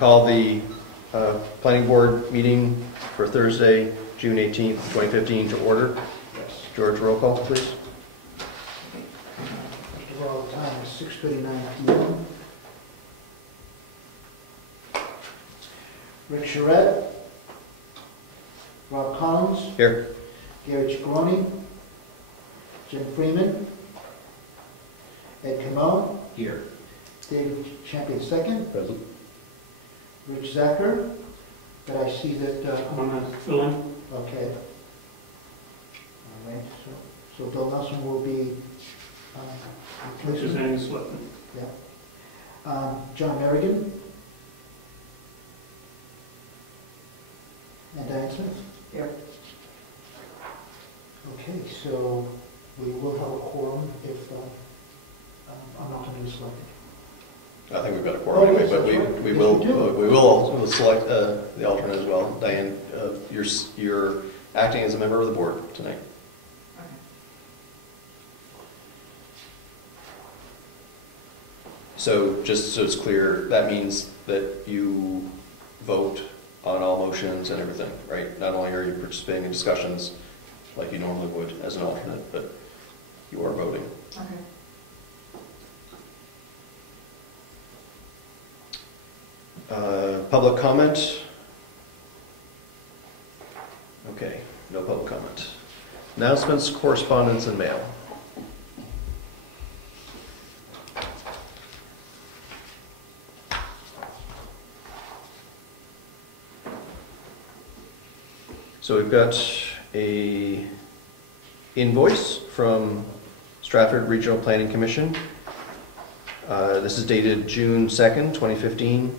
call the planning board meeting for Thursday, June 18th, 2015 to order. Yes. George, roll call, please. Mr. Roll, the time is 6:39 p.m. Rick Charette, Rob Collins, Here. Gary Ciccone, Jim Freeman, Ed Comeau, Here. David Champion II, Present. Rich Zacher. But I see that, I'm going to fill in. okay. All right, so Bill Nelson will be replacing. Representing Selectmen. Yeah. John Merrigan. And Diane Smith. Here. Okay, so we will have a quorum if I'm not going to be selected. I think we've got a quorum anyway, but we will select the alternate as well. Diane, you're acting as a member of the board tonight. So just so it's clear, that means that you vote on all motions and everything, right? Not only are you participating in discussions like you normally would as an alternate, but you are voting. Okay. Public comment? Okay, no public comment. Announcements, correspondence, and mail. So we've got a invoice from Stratford Regional Planning Commission. This is dated June 2nd, 2015.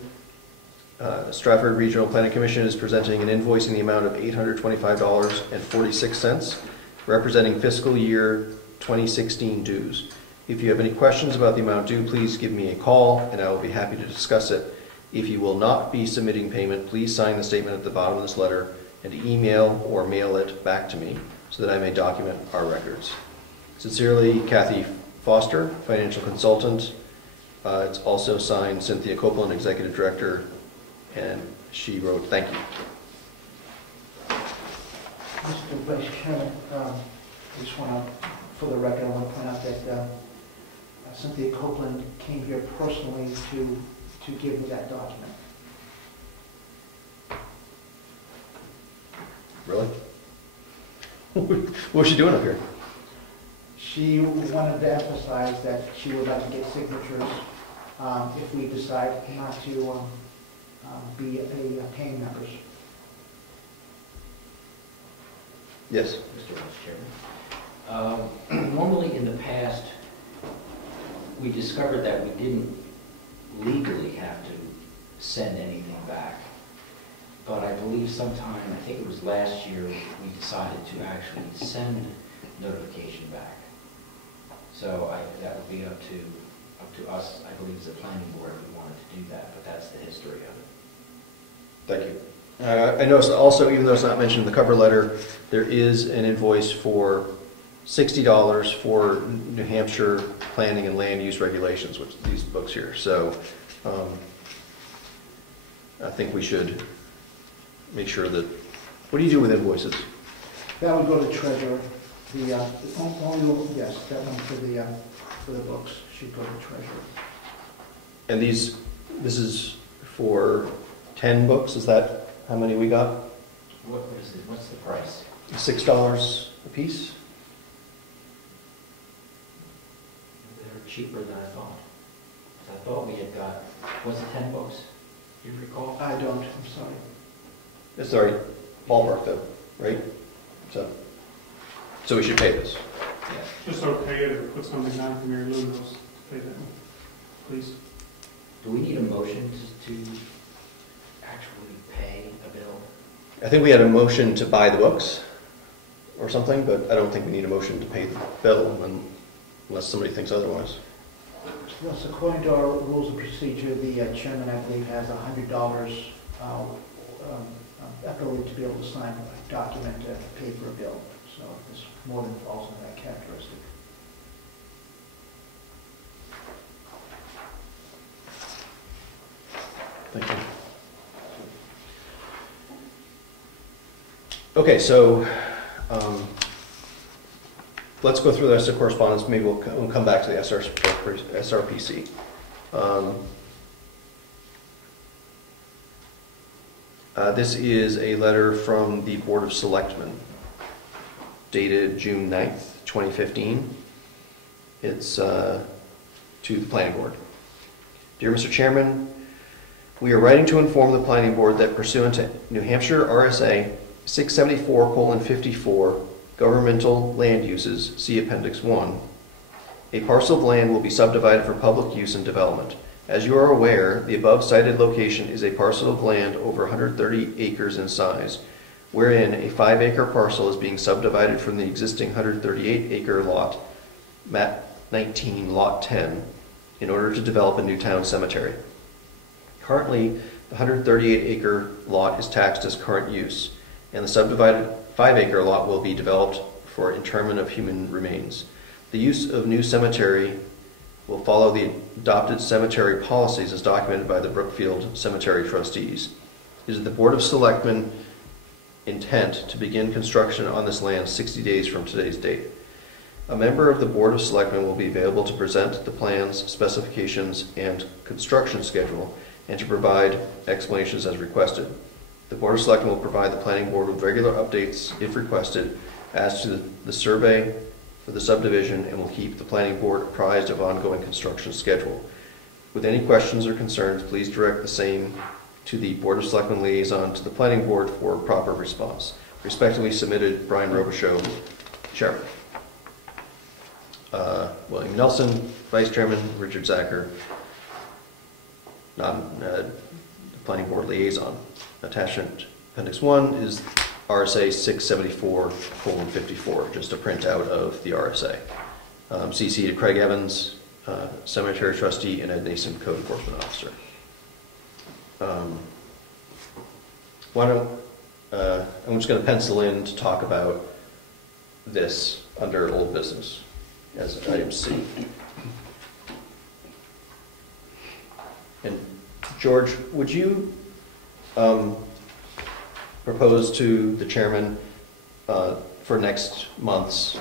Stratford Regional Planning Commission is presenting an invoice in the amount of $825.46, representing fiscal year 2016 dues. If you have any questions about the amount due, please give me a call and I will be happy to discuss it. If you will not be submitting payment, please sign the statement at the bottom of this letter and email or mail it back to me so that I may document our records. Sincerely, Kathy Foster, Financial Consultant. It's also signed Cynthia Copeland, Executive Director, and she wrote, "Thank you." Mr. Vice Chairman, I just want to, for the record, I want to point out that Cynthia Copeland came here personally to give me that document. Really? What was she doing up here? She wanted to emphasize that she would like to get signatures if we decide not to be paying members. Yes. Mr. Vice Chairman. Normally in the past, we discovered that we didn't legally have to send anything back. But I believe sometime, I think it was last year, we decided to actually send notification back. So that would be up to us, I believe, as a planning board, if we wanted to do that, but that's the history of it. Thank you. I noticed also, even though it's not mentioned in the cover letter, there is an invoice for $60 for New Hampshire Planning and Land Use Regulations, which are these books here. So I think we should make sure that, what do you do with invoices? That would go to treasurer. The only, yes, that one for the books should go to treasurer. And this is for 10 books, is that how many we got? What is it? What's the price? $6 a piece? They're cheaper than I thought. I thought we had got, was it 10 books? Do you recall? I don't, I'm sorry. It's the right ballpark though, right? So we should pay this. Yes. Just okay it or put something down for Mary Lou knows to pay that, please. Do we need a motion to actually pay a bill? I think we had a motion to buy the books or something, but I don't think we need a motion to pay the bill unless somebody thinks otherwise. Yes, according to our rules of procedure, the chairman, I believe, has $100 ability to be able to sign a document to pay for a bill. So this more than falls into that characteristic. Thank you. Okay, so let's go through the rest of correspondence. Maybe we'll come back to the SRPC. This is a letter from the Board of Selectmen dated June 9th, 2015. It's to the Planning Board. Dear Mr. Chairman, we are writing to inform the Planning Board that pursuant to New Hampshire RSA 674:54, Governmental Land Uses, see Appendix 1, a parcel of land will be subdivided for public use and development. As you are aware, the above cited location is a parcel of land over 130 acres in size, wherein a 5-acre parcel is being subdivided from the existing 138-acre lot, map 19, lot 10, in order to develop a new town cemetery. Currently, the 138-acre lot is taxed as current use, and the subdivided 5-acre lot will be developed for interment of human remains. The use of new cemetery will follow the adopted cemetery policies as documented by the Brookfield Cemetery trustees. It is the Board of Selectmen intent to begin construction on this land 60 days from today's date. A member of the Board of Selectmen will be available to present the plans, specifications, and construction schedule, and to provide explanations as requested. The Board of Selectmen will provide the Planning Board with regular updates, if requested, as to the survey for the subdivision, and will keep the Planning Board apprised of ongoing construction schedule. With any questions or concerns, please direct the same to the Board of Selectmen liaison to the Planning Board for proper response. Respectfully submitted, Brian Robichaud, Chairman. William Nelson, Vice Chairman, Richard Zacher, Planning Board Liaison. Attachment Appendix 1 is RSA 674:54, just a printout of the RSA. CC to Craig Evans, Cemetery Trustee, and Ed Nason, Code Enforcement Officer. I'm just going to pencil in to talk about this under old business as item C. And George, would you propose to the chairman for next month's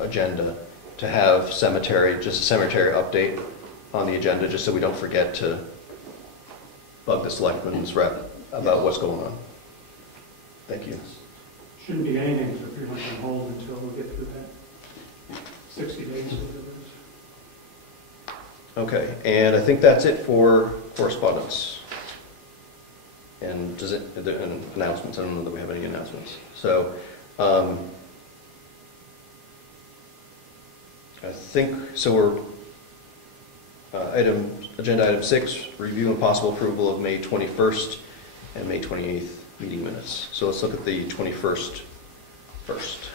agenda to have just a cemetery update on the agenda, just so we don't forget to bug the selectmen's rep about what's going on? Thank you. Shouldn't be anything to pretty much on hold until we get through that 60 days. Okay, and I think that's it for correspondence. And announcements? I don't know that we have any announcements. So, I think so. We're agenda item 6: review and possible approval of May 21st and May 28th meeting minutes. So let's look at the 21st first.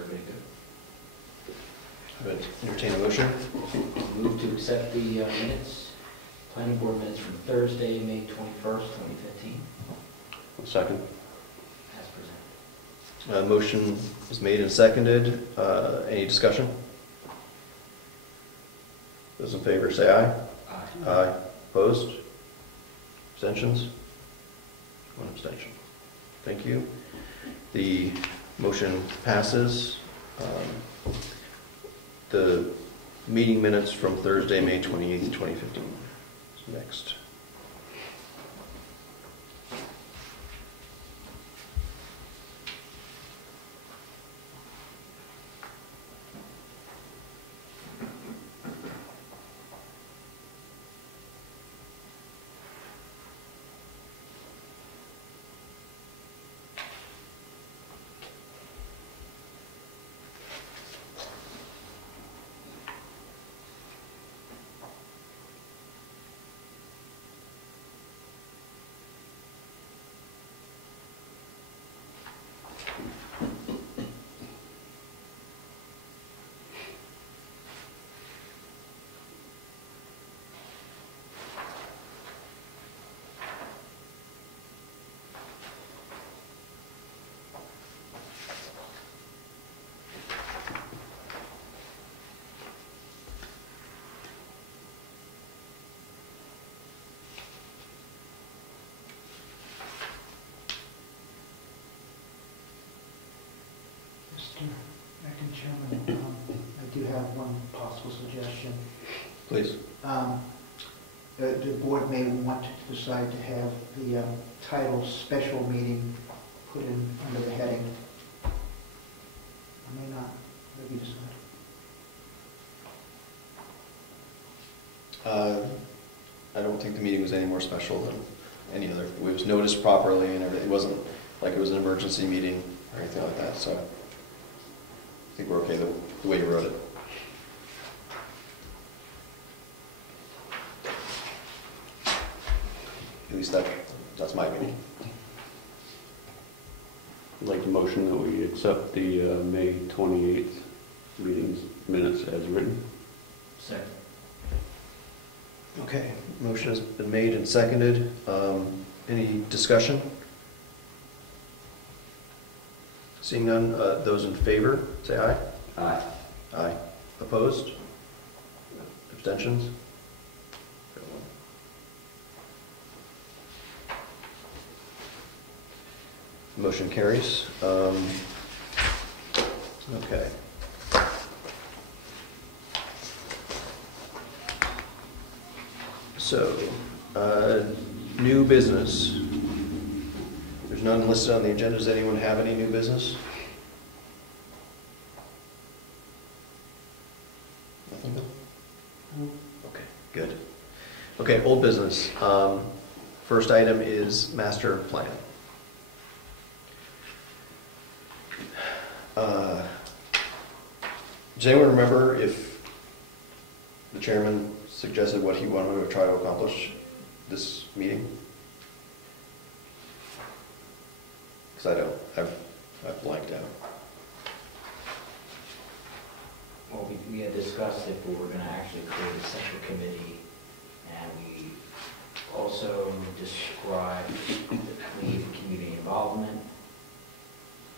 Everybody good? I would entertain a motion. Move to accept the minutes, planning board minutes from Thursday, May 21st, 2015, Second. as presented. Motion is made and seconded. Any discussion? Those in favor say aye. Aye. Aye. Opposed? Abstentions? One abstention. Thank you. The motion passes. The meeting minutes from Thursday, May 28th, 2015 is next. Mr. Acting Chairman, I do have one possible suggestion. Please. The board may want to decide to have the title "special meeting" put in under the heading. I may not, whatever you decide. I don't think the meeting was any more special than any other. It was noticed properly and everything. It wasn't like it was an emergency meeting or anything like that, so I think we're okay the way you wrote it. At least that's my opinion. I'd like to motion that we accept the May 28th meeting's minutes as written. Second. Okay, motion has been made and seconded. Any discussion? Seeing none, those in favor, say aye. Aye. Aye. Opposed? Abstentions? Motion carries. Okay. So, new business. There's none listed on the agenda. Does anyone have any new business? Nothing? Okay, good. Okay, old business. First item is master plan. Does anyone remember if the chairman suggested what he wanted to try to accomplish this meeting? Because I don't. I've blanked out. Well, we had discussed if we were going to actually create a central committee, and we also described the need for community involvement,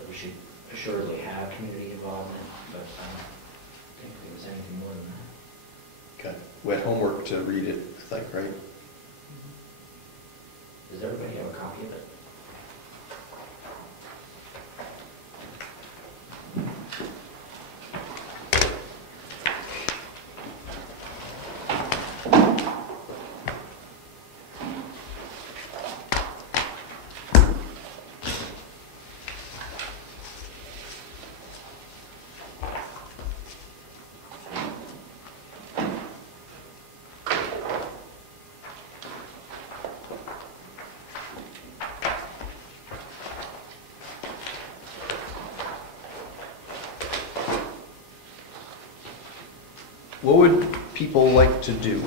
that we should assuredly have community involvement, but I don't think there was anything more than that. Okay. We had homework to read it, I think, right? Does everybody have a copy of it? What would people like to do?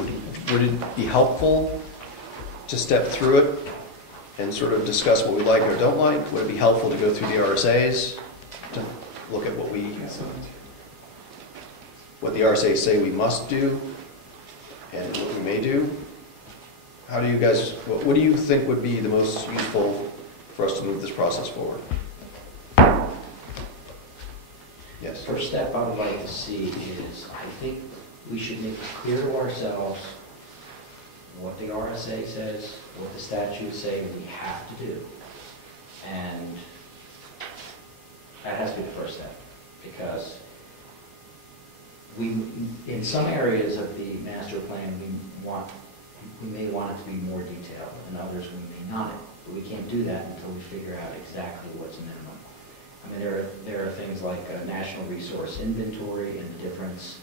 Would it be helpful to step through it and sort of discuss what we like or don't like? Would it be helpful to go through the RSAs to look at what the RSA's say we must do and what we may do. How do you guys, what do you think would be the most useful for us to move this process forward? Yes? First step I would like to see is, I think we should make it clear to ourselves what the RSA says, what the statutes say we have to do. And that has to be the first step, because in some areas of the master plan, we may want it to be more detailed, and others we may not. But we can't do that until we figure out exactly what's minimum. I mean, there are things like a national resource inventory and the difference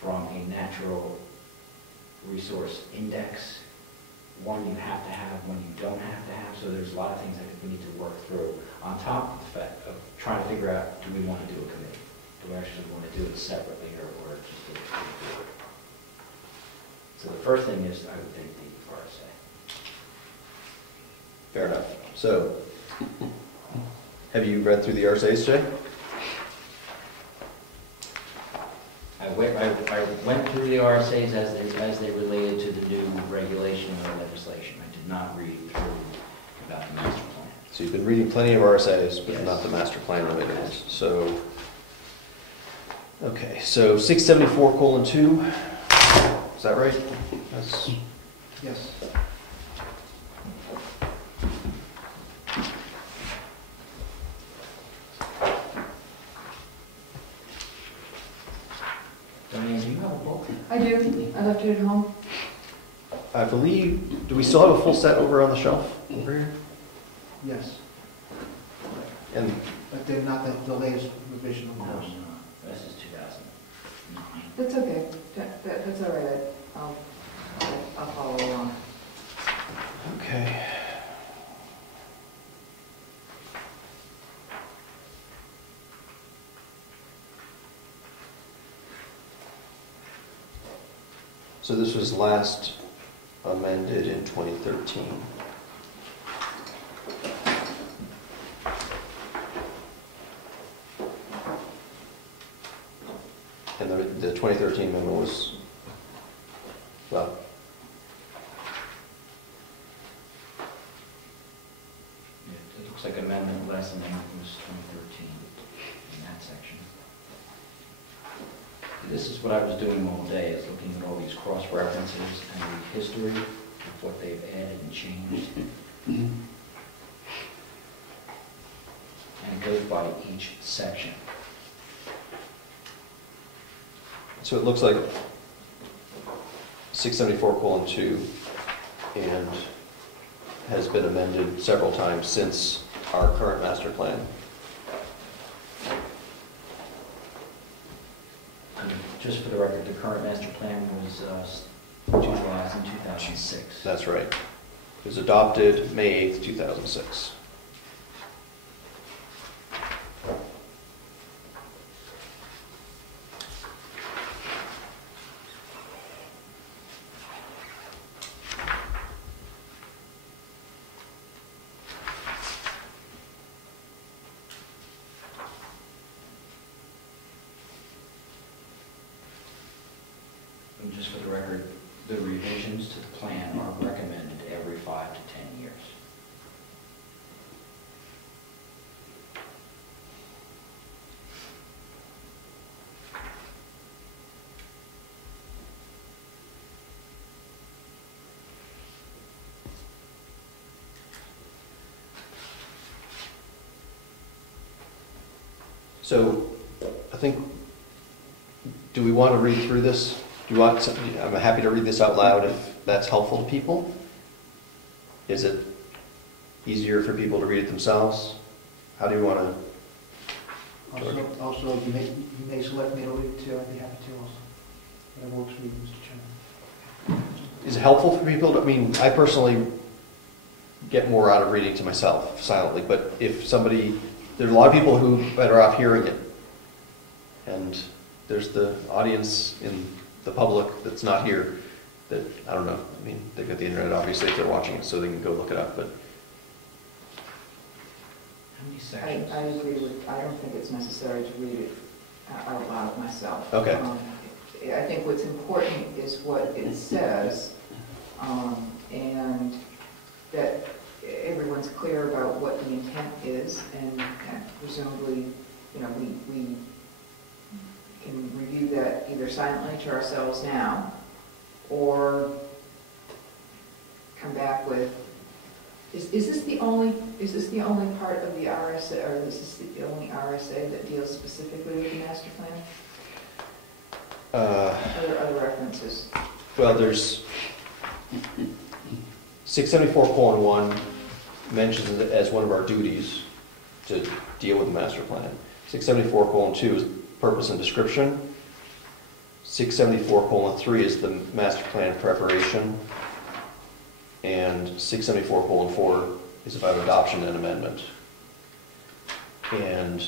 from a natural resource index. One you have to have, one you don't have to have. So there's a lot of things that we need to work through on top of the fact of trying to figure out, do we want to do a committee? Do we actually want to do it separately or just do it together? So the first thing is, I would think, the RSA. Fair enough. So, have you read through the RSA's, Jay? I went through the RSA's as they related to the new regulation or legislation. I did not read through about the master plan. So you've been reading plenty of RSA's, but Yes. not the master plan related ones. So, okay, so 674:2, is that right? That's, Yes. Diane, do you have a book? I do. I left it at home. I believe, do we still have a full set over on the shelf over here? Yes. And But they're not the latest revision, of No, course. no, this is 2009. That's okay. That's all right. I'll follow along. okay. So this was last amended in 2013. And the 2013 memo was, well, It looks like amendment last amendment was 2013 in that section. This is what I was doing all day, is looking at all these cross-references and the history of what they've added and changed. And it goes by each section. so it looks like 674:2 and has been amended several times since our current master plan. And just for the record, the current master plan was utilized in 2006. That's right. It was adopted May 8th, 2006. And just for the record, the revisions to the plan are recommended every 5 to 10 years. So I think, do we want to read through this? Do you want something? I'm happy to read this out loud if that's helpful to people. Is it easier for people to read it themselves? How do you want to? Also, you may select me to read it too. I'd be happy to also. Whatever works for you, Mr. Chairman. Is it helpful for people? I mean, I personally get more out of reading to myself silently, but if somebody, there's a lot of people who are better off hearing it. And there's the audience in the public that's not here that, I don't know, I mean, they've got the internet obviously if they're watching it, so they can go look it up, but How many sections? I agree with, I don't think it's necessary to read it out loud myself. Okay. I think what's important is what it says, and that everyone's clear about what the intent is, and presumably, you know, we can review that either silently to ourselves now, or come back with, is this the only part of the RSA, or is this the only RSA that deals specifically with the master plan? Are there other references? Well, there's 674:1 mentions it as one of our duties to deal with the master plan. 674:2 is purpose and description. 674:3 is the master plan preparation. And 674:4 is about adoption and amendment. And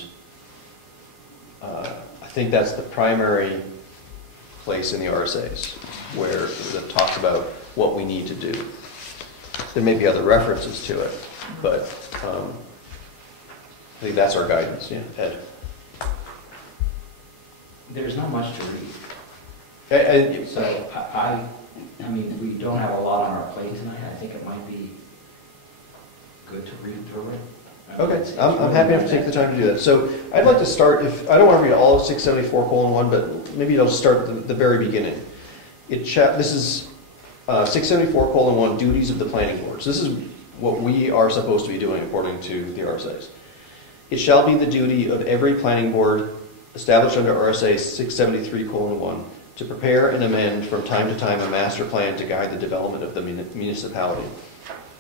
I think that's the primary place in the RSAs where it talks about what we need to do. There may be other references to it, but I think that's our guidance. Yeah, Ed. There's not much to read. So I mean, we don't have a lot on our plate tonight. I think it might be good to read through it. Okay, I'm happy to take the time to do that. So I'd like to start, I don't want to read all of 674:1, but maybe I'll start at the very beginning. This is 674:1, duties of the planning boards. This is what we are supposed to be doing according to the RSAs. It shall be the duty of every planning board established under RSA 673:1 to prepare and amend from time to time a master plan to guide the development of the municipality.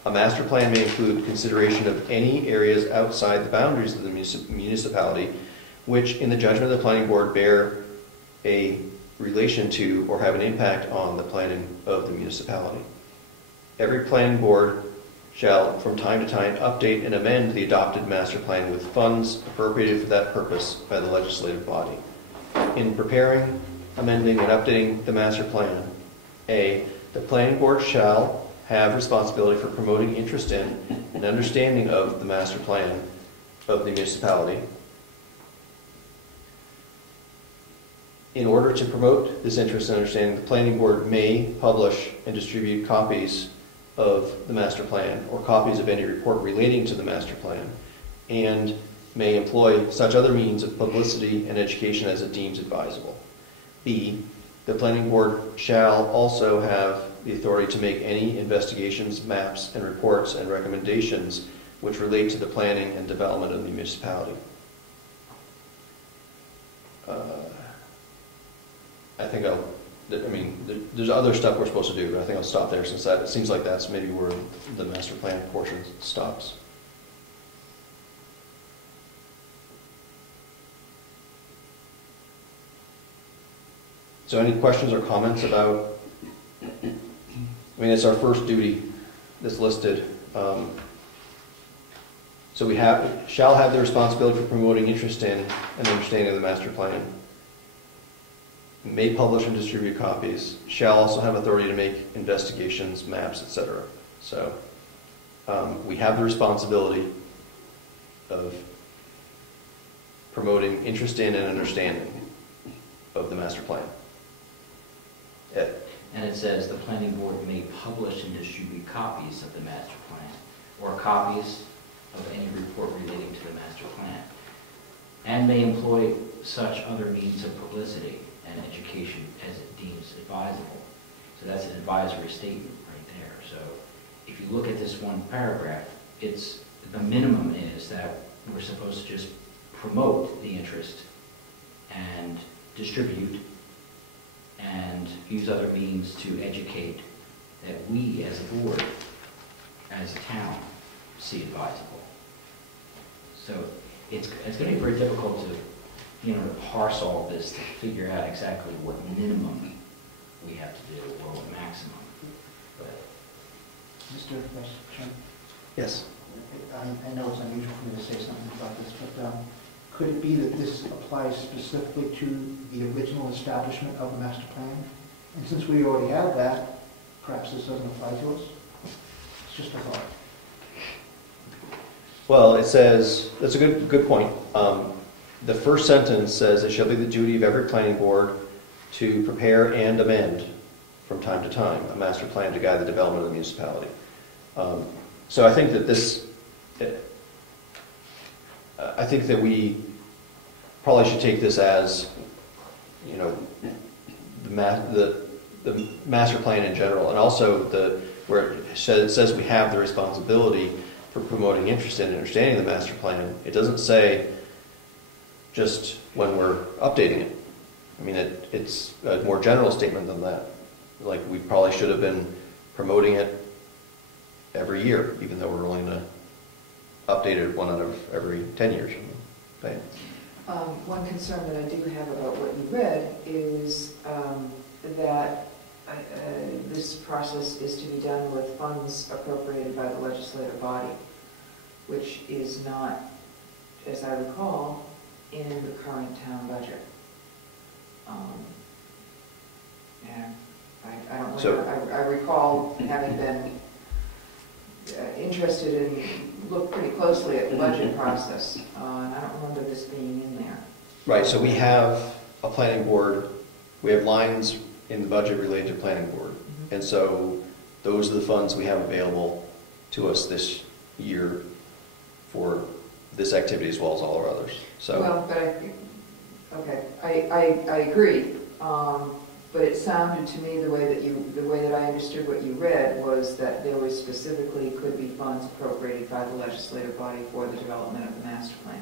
A master plan may include consideration of any areas outside the boundaries of the municipality which, in the judgment of the planning board, bear a relation to or have an impact on the planning of the municipality. Every planning board shall, from time to time, update and amend the adopted master plan with funds appropriated for that purpose by the legislative body. In preparing, amending, and updating the master plan, A, the planning board shall have responsibility for promoting interest in and understanding of the master plan of the municipality. In order to promote this interest and understanding, the planning board may publish and distribute copies of the master plan or copies of any report relating to the master plan, and may employ such other means of publicity and education as it deems advisable. B, the planning board shall also have the authority to make any investigations, maps, and reports and recommendations which relate to the planning and development of the municipality. There's other stuff we're supposed to do, but I think I'll stop there since it seems like that's maybe where the master plan portion stops. So any questions or comments about, it's our first duty that's listed. So we shall have the responsibility for promoting interest in and understanding of the master plan. May publish and distribute copies. Shall also have authority to make investigations, maps, etc. So we have the responsibility of promoting interest in and understanding of the master plan. Ed. And it says the planning board may publish and distribute copies of the master plan or copies of any report relating to the master plan, and may employ such other means of publicity and education as it deems advisable. So that's an advisory statement right there. So if you look at this one paragraph, the minimum is that we're supposed to just promote the interest and distribute and use other means to educate that we as a board, as a town, see advisable. So it's going to be very difficult to to parse all of this to figure out exactly what minimum we have to do or what maximum. But Mr. Vice Chairman? Yes. I know it's unusual for me to say something about this, but could it be that this applies specifically to the original establishment of the master plan? And since we already have that, perhaps this doesn't apply to us? It's just a thought. Well, it says, that's a good point. The first sentence says, it shall be the duty of every planning board to prepare and amend from time to time a master plan to guide the development of the municipality. So I think that I think that we probably should take this as, you know, the master plan in general, and also where it says we have the responsibility for promoting interest in and understanding the master plan. It doesn't say just when we're updating it. I mean, it's a more general statement than that. Like, we probably should have been promoting it every year, even though we're only going to update it one out of every 10 years. Right? One concern that I do have about what you read is that this process is to be done with funds appropriated by the legislative body, which is not, as I recall, in the current town budget. And I don't know. So, I recall having been interested in, looked pretty closely at the budget process, and I don't remember this being in there. right, so we have a planning board, we have lines in the budget related to planning board. Mm-hmm. And so those are the funds we have available to us this year for this activity as well as all our others. So, Well, but I agree. But it sounded to me the way that I understood what you read was that there was specifically could be funds appropriated by the legislative body for the development of the master plan.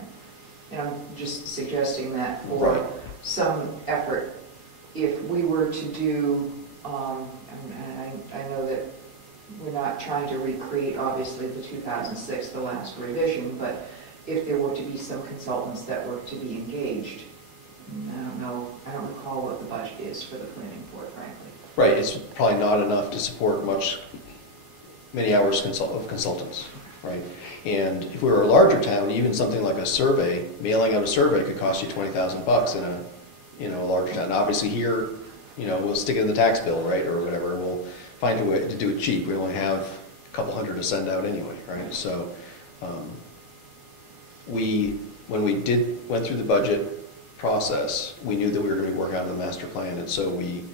And I'm just suggesting that for Right. some effort, if we were to do, and I know that we're not trying to recreate obviously the 2006, the last revision, but if there were to be some consultants that were to be engaged, I don't recall what the budget is for the planning board, frankly. right, it's probably not enough to support many hours of consultants, right? And if we were a larger town, even something like a survey, mailing out a survey could cost you $20,000 in a larger town. Obviously here, we'll stick it in the tax bill, right, or whatever. We'll find a way to do it cheap. We only have a couple hundred to send out anyway, right? So when we went through the budget process, we knew that we were going to be working on the master plan, and so we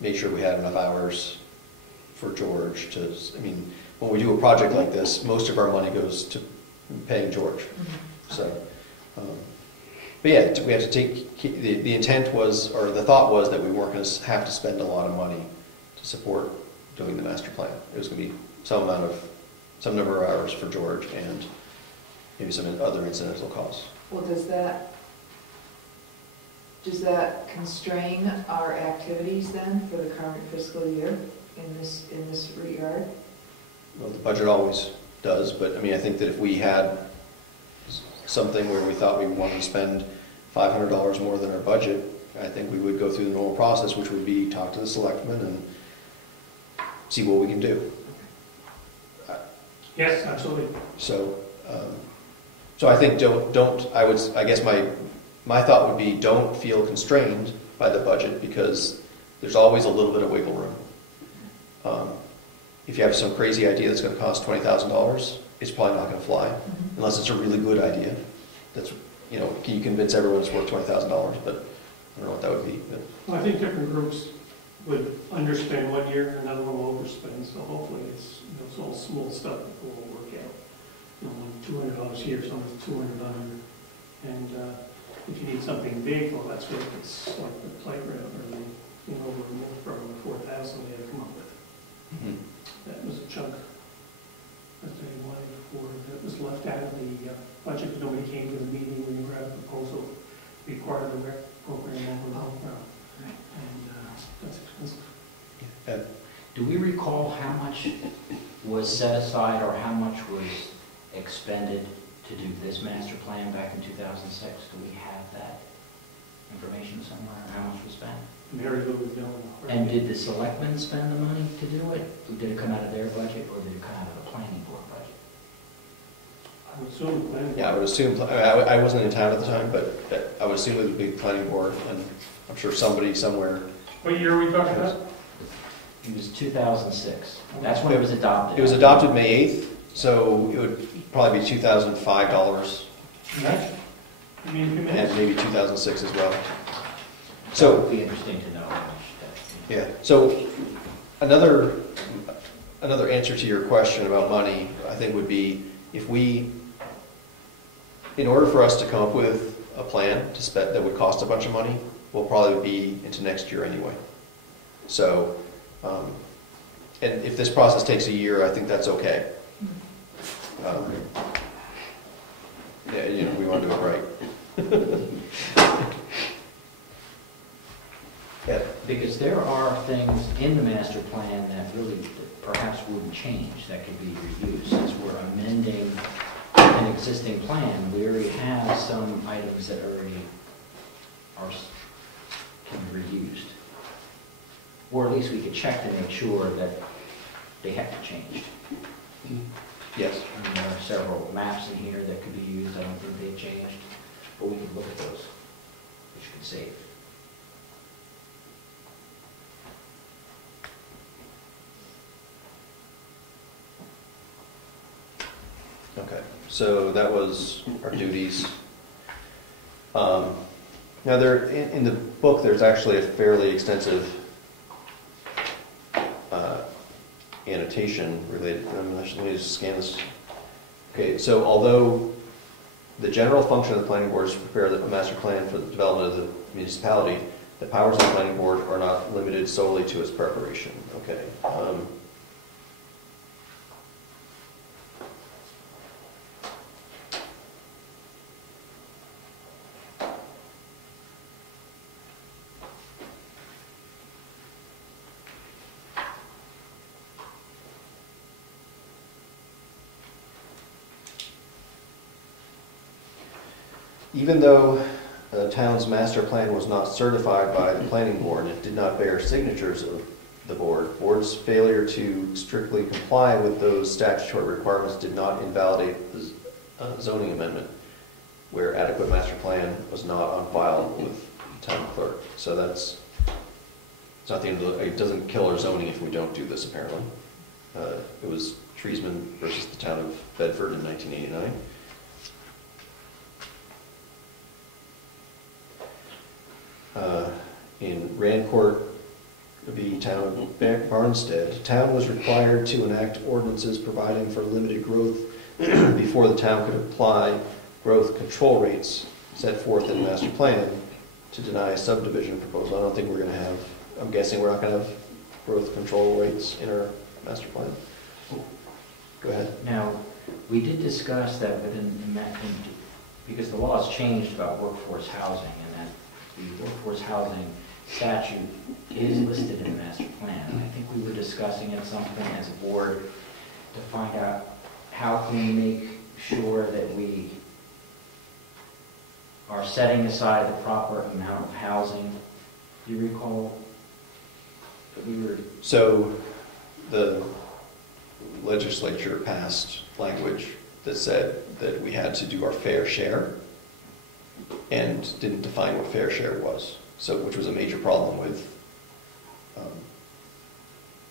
made sure we had enough hours for George to, when we do a project like this, most of our money goes to paying George. Mm-hmm. So, but yeah, we have to take, the intent was, or the thought was that we weren't going to have to spend a lot of money to support doing the master plan. It was going to be some number of hours for George and maybe some other incidental costs. Well, does that constrain our activities then for the current fiscal year in this regard? Well, the budget always does, but I think that if we had something where we thought we wanted to spend $500 more than our budget, I think we would go through the normal process, which would be talk to the selectmen and see what we can do. Yes, absolutely. So I think I guess my thought would be don't feel constrained by the budget, because there's always a little bit of wiggle room. If you have some crazy idea that's going to cost $20,000, it's probably not going to fly, unless it's a really good idea. That's, can you convince everyone it's worth $20,000? But I don't know what that would be. But. Well, I think different groups would understand one year and another will overspend, so hopefully it's all small stuff that will work out. $200 here, someone's $200 under, and if you need something big, well, that's what it's like the playground or the from 4,000 we had to come up with. Mm-hmm. That was a chunk that they wanted for, that was left out of the budget, but nobody came to the meeting when you grabbed a proposal to be part of the rec program over the whole ground. Right. And that's expensive. Do we recall how much was set aside or how much was expended to do this master plan back in 2006? Do we have that information somewhere, how much was spent? Mary Lou would know. And did the selectmen spend the money to do it? Did it come out of their budget, or did it come out of the planning board budget? I would assume the planning. Yeah, I would assume, I wasn't in town at the time, but I would assume it would be planning board, and I'm sure somebody somewhere. What year are we talking about? It was 2006. That's when it was adopted. It was adopted May 8th, So it would probably be $2,005 Next, you mean 2 and minutes? maybe 2006 as well. That So, would be interesting to know how much that. yeah, so another answer to your question about money, I think, would be if we, in order for us to come up with a plan to spend that would cost a bunch of money, will probably be into next year anyway. So, and if this process takes a year, I think that's okay. Yeah, you know, we want to do it right. Yeah. Because there are things in the master plan that really perhaps wouldn't change, that could be reused. Since we're amending an existing plan, we already have some items that already can be reused. Or at least we could check to make sure that they have to change. Yes. I mean, there are several maps in here that could be used, I don't think they've changed, but we could look at those, which could save. Okay, so that was our duties. Now, there in the book, there's actually a fairly extensive annotation related. Let me just scan this. Okay, so although the general function of the planning board is to prepare a master plan for the development of the municipality, the powers of the planning board are not limited solely to its preparation. Okay. Even though the town's master plan was not certified by the planning board and it did not bear signatures of the board's failure to strictly comply with those statutory requirements did not invalidate the zoning amendment, where adequate master plan was not on file with the town clerk. So it's not the end of it doesn't kill our zoning if we don't do this, apparently. It was Treesman versus the town of Bedford in 1989. In Rancourt v. Town of Barnstead, town was required to enact ordinances providing for limited growth before the town could apply growth control rates set forth in the master plan to deny a subdivision proposal. I don't think we're going to have, I'm guessing we're not going to have growth control rates in our master plan. Go ahead. Now, we did discuss that within, because the law has changed about workforce housing, and that the workforce housing statute is listed in the master plan. I think we were discussing at some point as a board to find out how can we make sure that we are setting aside the proper amount of housing. Do you recall that we were... So the legislature passed language that said that we had to do our fair share and didn't define what fair share was. So, which was a major problem with,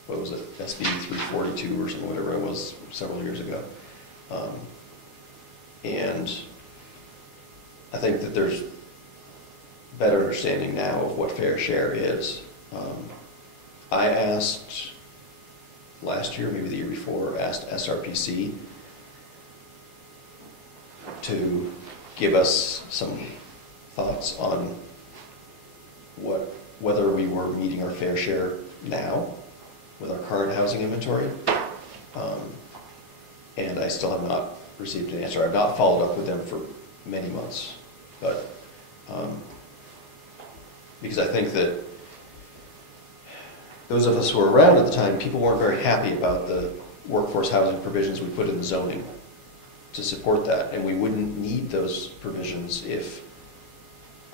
what was it, SB 342 or something, whatever it was, several years ago. And I think that there's better understanding now of what fair share is. I asked last year, maybe the year before, asked SRPC to give us some thoughts on whether we were meeting our fair share now with our current housing inventory. And I still have not received an answer. I've not followed up with them for many months, but because I think that those of us who were around at the time, people weren't very happy about the workforce housing provisions we put in the zoning to support that, and we wouldn't need those provisions if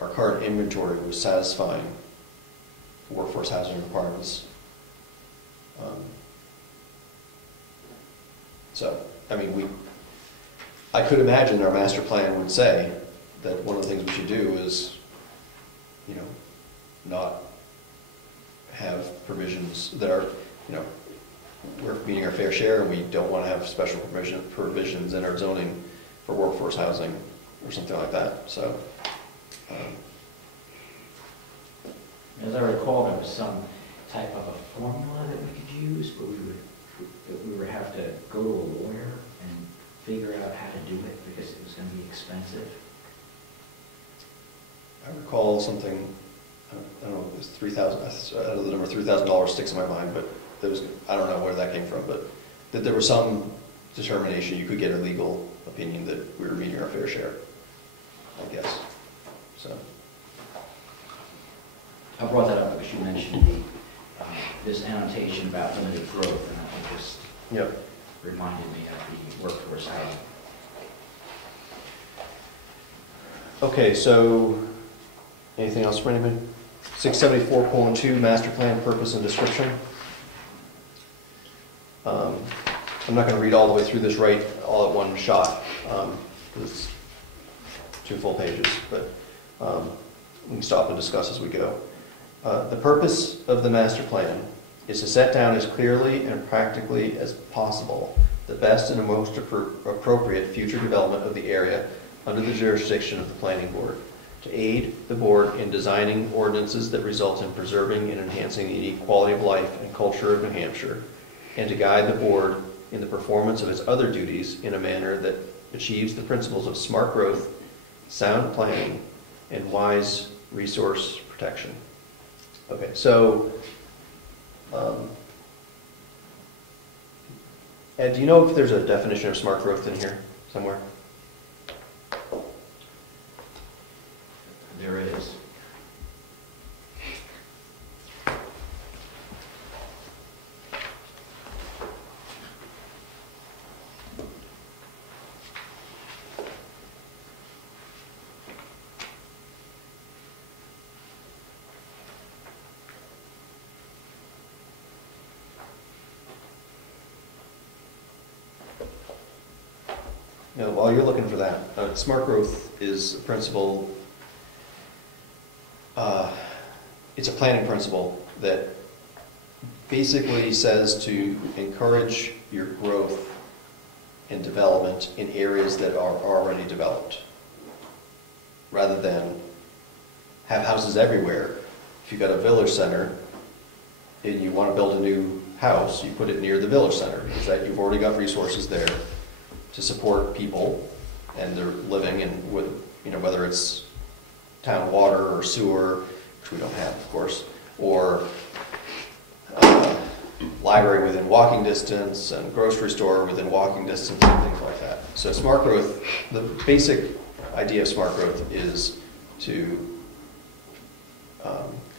our current inventory was satisfying workforce housing requirements. So, I mean, I could imagine our master plan would say that one of the things we should do is, you know, not have provisions that are, you know, we're meeting our fair share and we don't want to have special provisions in our zoning for workforce housing or something like that, so. As I recall, there was some type of a formula that we could use, but we would have to go to a lawyer and figure out how to do it because it was going to be expensive. I recall something, I don't know, it was $3,000, I know the number $3,000 sticks in my mind, but there was, I don't know where that came from, but that there was some determination, you could get a legal opinion that we were meeting our fair share, I guess, so. I brought that up because you mentioned this annotation about limited growth, and I just reminded me of the workforce housing. Okay, so anything else for anybody? 674.2 master plan purpose and description. I'm not going to read all the way through this right all at one shot. It's 2 full pages, but we can stop and discuss as we go. The purpose of the master plan is to set down as clearly and practically as possible the best and the most appropriate future development of the area under the jurisdiction of the planning board, to aid the board in designing ordinances that result in preserving and enhancing the unique quality of life and culture of New Hampshire, and to guide the board in the performance of its other duties in a manner that achieves the principles of smart growth, sound planning, and wise resource protection. Okay, so Ed, do you know if there's a definition of smart growth in here somewhere? There is. Now, while you're looking for that, smart growth is a principle. It's a planning principle that basically says to encourage your growth and development in areas that are already developed, rather than have houses everywhere. If you've got a village center and you want to build a new house, you put it near the village center, because that you've already got resources there to support people and their living, and with, you know, whether it's town water or sewer, which we don't have, of course, or library within walking distance and grocery store within walking distance and things like that. So smart growth, the basic idea of smart growth is to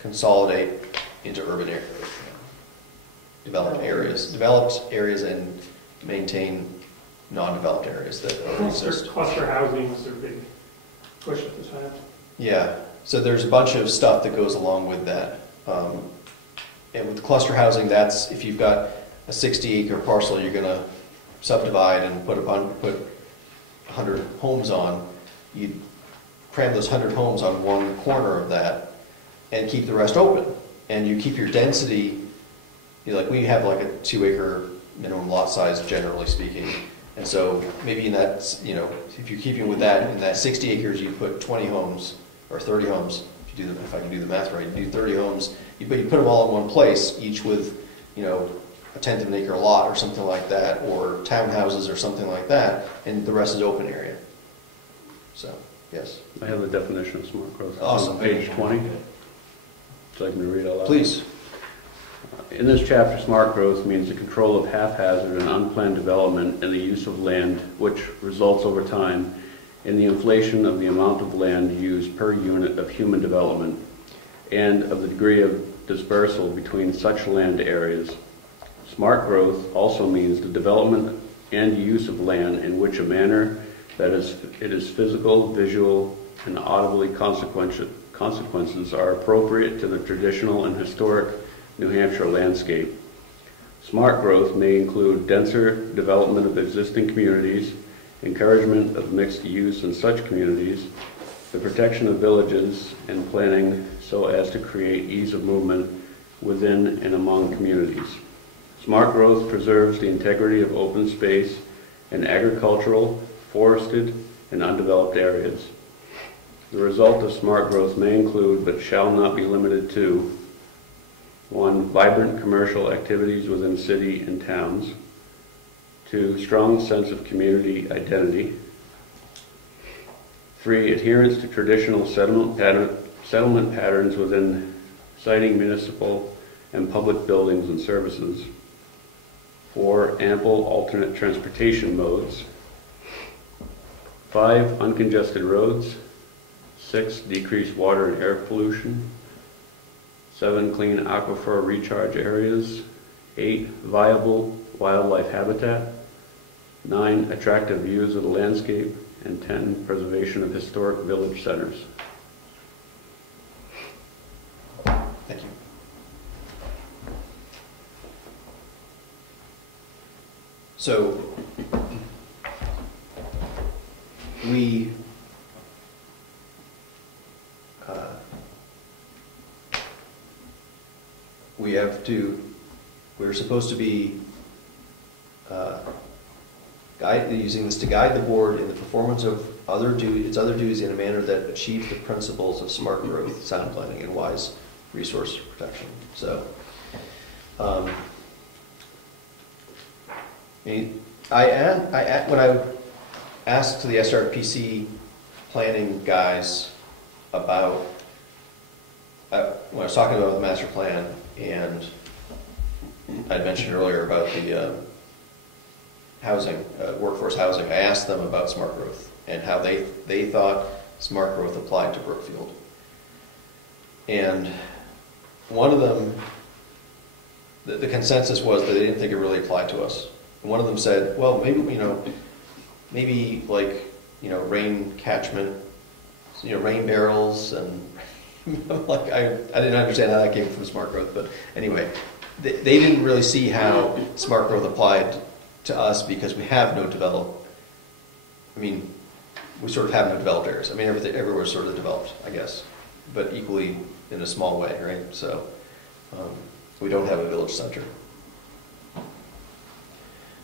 consolidate into urban areas, developed areas and maintain non-developed areas that already exist. Cluster housing is their big push at this time. Yeah, so there's a bunch of stuff that goes along with that. And with cluster housing, that's if you've got a 60-acre parcel you're going to subdivide and put 100 homes on, you cram those 100 homes on one corner of that and keep the rest open. And you keep your density, like we have like a 2-acre minimum lot size generally speaking. And so maybe in that, you know, if you're keeping with that, in that 60 acres, you put 20 homes or 30 homes. If I can do the math right, you do 30 homes. But you put them all in one place, each with, you know, a 1/10 of an acre lot or something like that, or townhouses or something like that, and the rest is open area. So, yes. I have the definition of smart growth. Awesome. On page 20. Would you like me to read all that? Please. In this chapter, smart growth means the control of haphazard and unplanned development and the use of land, which results over time in the inflation of the amount of land used per unit of human development and of the degree of dispersal between such land areas. Smart growth also means the development and use of land in which a manner that it is physical, visual, and audibly consequences are appropriate to the traditional and historic New Hampshire landscape. Smart growth may include denser development of existing communities, encouragement of mixed use in such communities, the protection of villages, and planning so as to create ease of movement within and among communities. Smart growth preserves the integrity of open space in agricultural, forested, and undeveloped areas. The result of smart growth may include, but shall not be limited to, 1. Vibrant commercial activities within city and towns. 2. Strong sense of community identity. 3. Adherence to traditional settlement patterns within siting municipal and public buildings and services. 4. Ample alternate transportation modes. 5. Uncongested roads. 6. Decreased water and air pollution. 7. Clean aquifer recharge areas. 8. Viable wildlife habitat. 9. Attractive views of the landscape. And 10. Preservation of historic village centers. Thank you. So, we we're supposed to be using this to guide the board in the performance of its other duties in a manner that achieves the principles of smart growth, sound planning, and wise resource protection. So, when I asked the SRPC planning guys about when I was talking about the master plan, and I'd mentioned earlier about the housing, workforce housing, I asked them about smart growth and how they thought smart growth applied to Brookfield. And one of them, the consensus was that they didn't think it really applied to us. And one of them said, well, maybe like, rain catchment, rain barrels, and like I didn't understand how that came from smart growth, but anyway, they didn't really see how smart growth applied to us because we have no developed, we sort of have no developed areas. Everywhere's sort of developed, I guess, but equally in a small way, right? So we don't have a village center.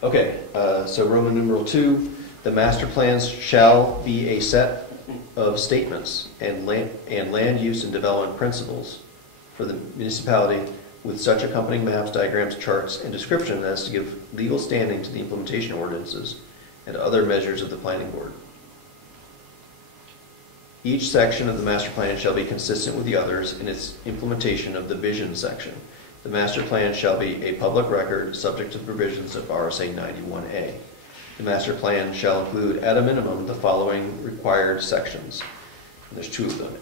Okay, so Roman numeral 2, the master plans shall be a set of statements and land use and development principles for the municipality with such accompanying maps, diagrams, charts, and description as to give legal standing to the implementation ordinances and other measures of the planning board. Each section of the master plan shall be consistent with the others in its implementation of the vision section. The master plan shall be a public record subject to the provisions of RSA 91A. The master plan shall include, at a minimum, the following required sections. And there's 2 of them.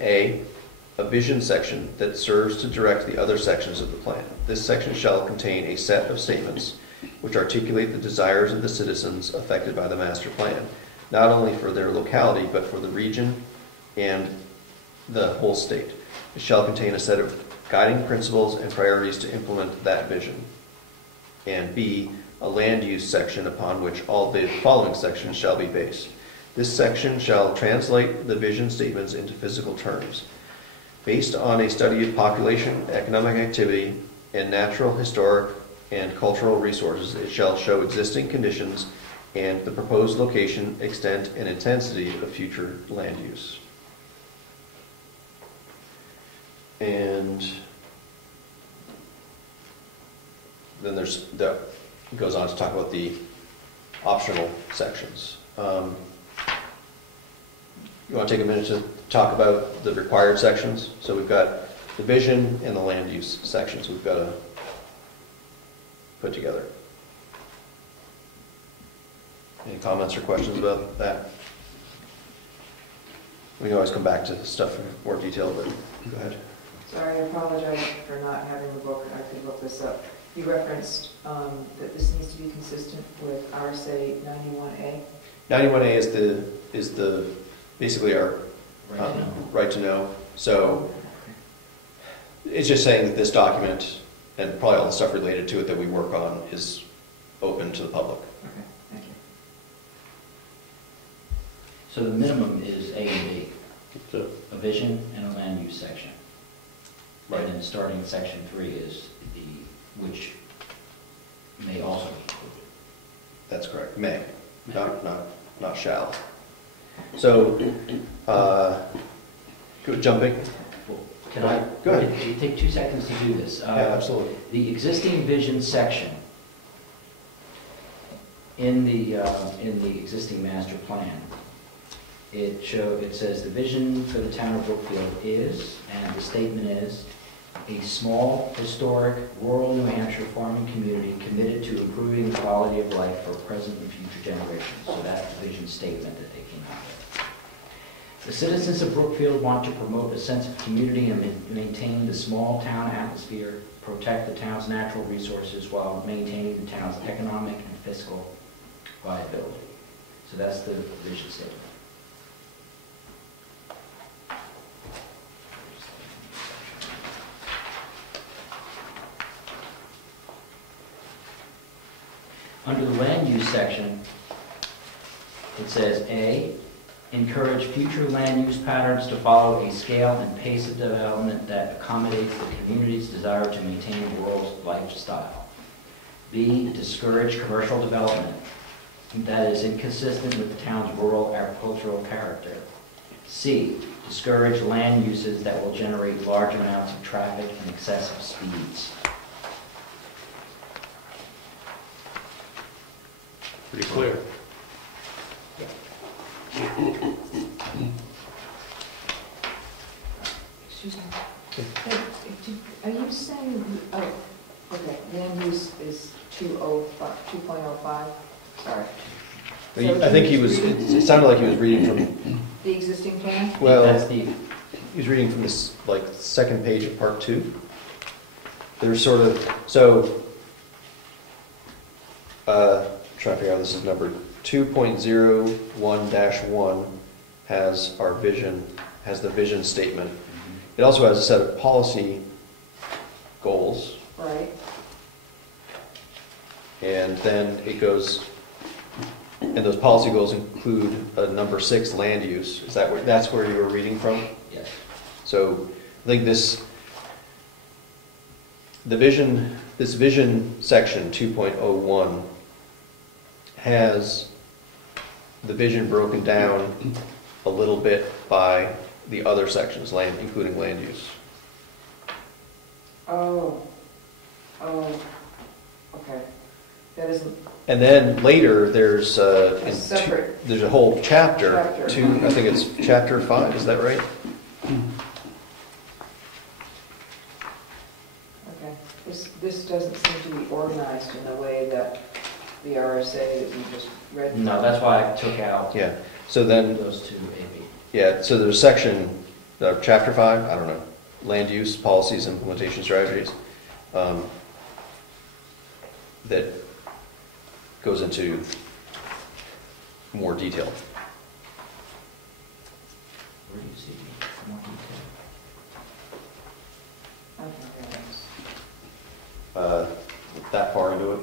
A vision section that serves to direct the other sections of the plan. This section shall contain a set of statements which articulate the desires of the citizens affected by the master plan, not only for their locality, but for the region and the whole state. It shall contain a set of guiding principles and priorities to implement that vision. And B, a land use section upon which all the following sections shall be based. This section shall translate the vision statements into physical terms. Based on a study of population, economic activity, and natural, historic, and cultural resources, it shall show existing conditions and the proposed location, extent, and intensity of future land use. And then it goes on to talk about the optional sections. You want to take a minute to talk about the required sections? So we've got the vision and the land use sections we've got to put together. Any comments or questions about that? We can always come back to stuff in more detail, but go ahead. Sorry, I apologize for not having the book. I could look this up. You referenced that this needs to be consistent with RSA 91A. 91A is the basically our right to know. So it's just saying that this document and probably all the stuff related to it that we work on is open to the public. Okay, thank you. So the minimum is A and B, a vision and a land use section. Right. And then starting in section 3 is which may also be included. That's correct, may, not shall. So, jumping. Well, can I? Go ahead. It'll take 2 seconds to do this. Yeah, absolutely. The existing vision section in the existing master plan, it says the vision for the town of Brookfield is, and the statement is, a small, historic, rural New Hampshire farming community committed to improving the quality of life for present and future generations. So that's the vision statement that they came out with. The citizens of Brookfield want to promote a sense of community and maintain the small town atmosphere, protect the town's natural resources while maintaining the town's economic and fiscal viability. So that's the vision statement. Under the land use section, it says A, encourage future land use patterns to follow a scale and pace of development that accommodates the community's desire to maintain a rural lifestyle. B, discourage commercial development that is inconsistent with the town's rural agricultural character. C, discourage land uses that will generate large amounts of traffic and excessive speeds. Pretty clear. Excuse me. Are you saying, oh, okay, land use is 2.05? Sorry. I think it sounded like he was reading from, The existing plan? well, That's the, he was reading from this, like, second page of part 2. There's sort of, so, trying to figure out this is numbered. 2.01-1 has our vision, has the vision statement. It also has a set of policy goals, Right. and then it goes, and those policy goals include a number 6, land use. Is that that's where you were reading from? yes. So I think this vision section 2.01 has the vision broken down a little bit by the other sections, including land use. Oh, okay. That isn't, And then later there's separate. there's a whole chapter. Chapter. I think it's chapter 5. Is that right? okay. This doesn't seem to be organized in the way that the RSA that we just read. No, that's why I took out Yeah. So then, those two AB. yeah. So there's section, chapter 5. I don't know. Land use policies, implementation strategies. That goes into more detail. Where do you see more detail? Okay, That far into it.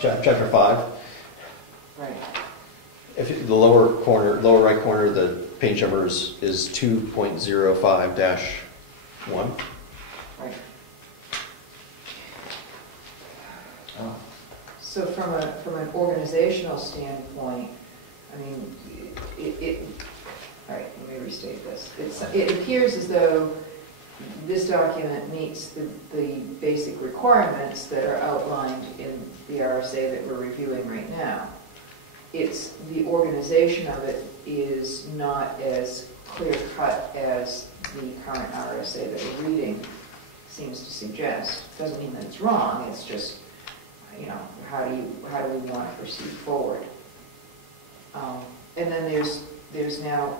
Chapter 5. right. If the lower right corner, the page number is 2.05-1. Right. Oh, So from an organizational standpoint, I mean, all right, let me restate this. It appears as though this document meets the basic requirements that are outlined in the RSA that we're reviewing right now. It's the organization of it is not as clear-cut as the current RSA that we're reading seems to suggest. Doesn't mean that it's wrong, it's just, you know, how do we want to proceed forward? And then there's now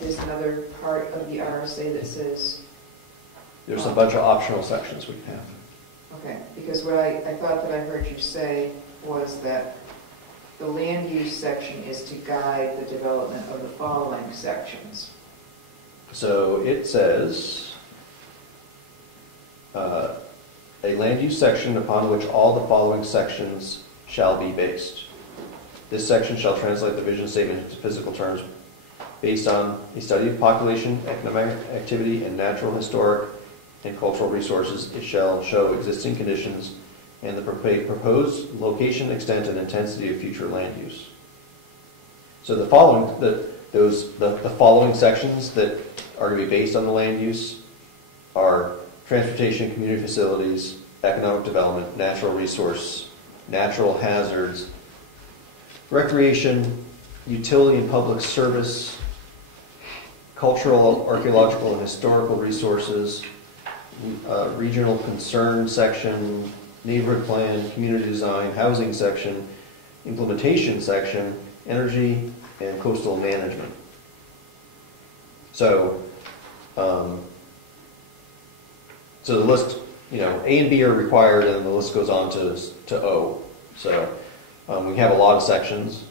there's another part of the RSA that says. There's a bunch of optional sections we have. Okay, because what I thought that I heard you say was that the land use section is to guide the development of the following sections. So it says, a land use section upon which all the following sections shall be based. This section shall translate the vision statement into physical terms based on a study of population, economic activity, and natural, historic, and cultural resources. It shall show existing conditions and the proposed location, extent, and intensity of future land use. So the following, the following sections that are going to be based on the land use are transportation, community facilities, economic development, natural resource, natural hazards, recreation, utility and public service, cultural, archaeological, and historical resources, regional concern section, neighborhood plan, community design, housing section, implementation section, energy, and coastal management. So, so the list, you know, A and B are required, and the list goes on to O. So we have a lot of sections.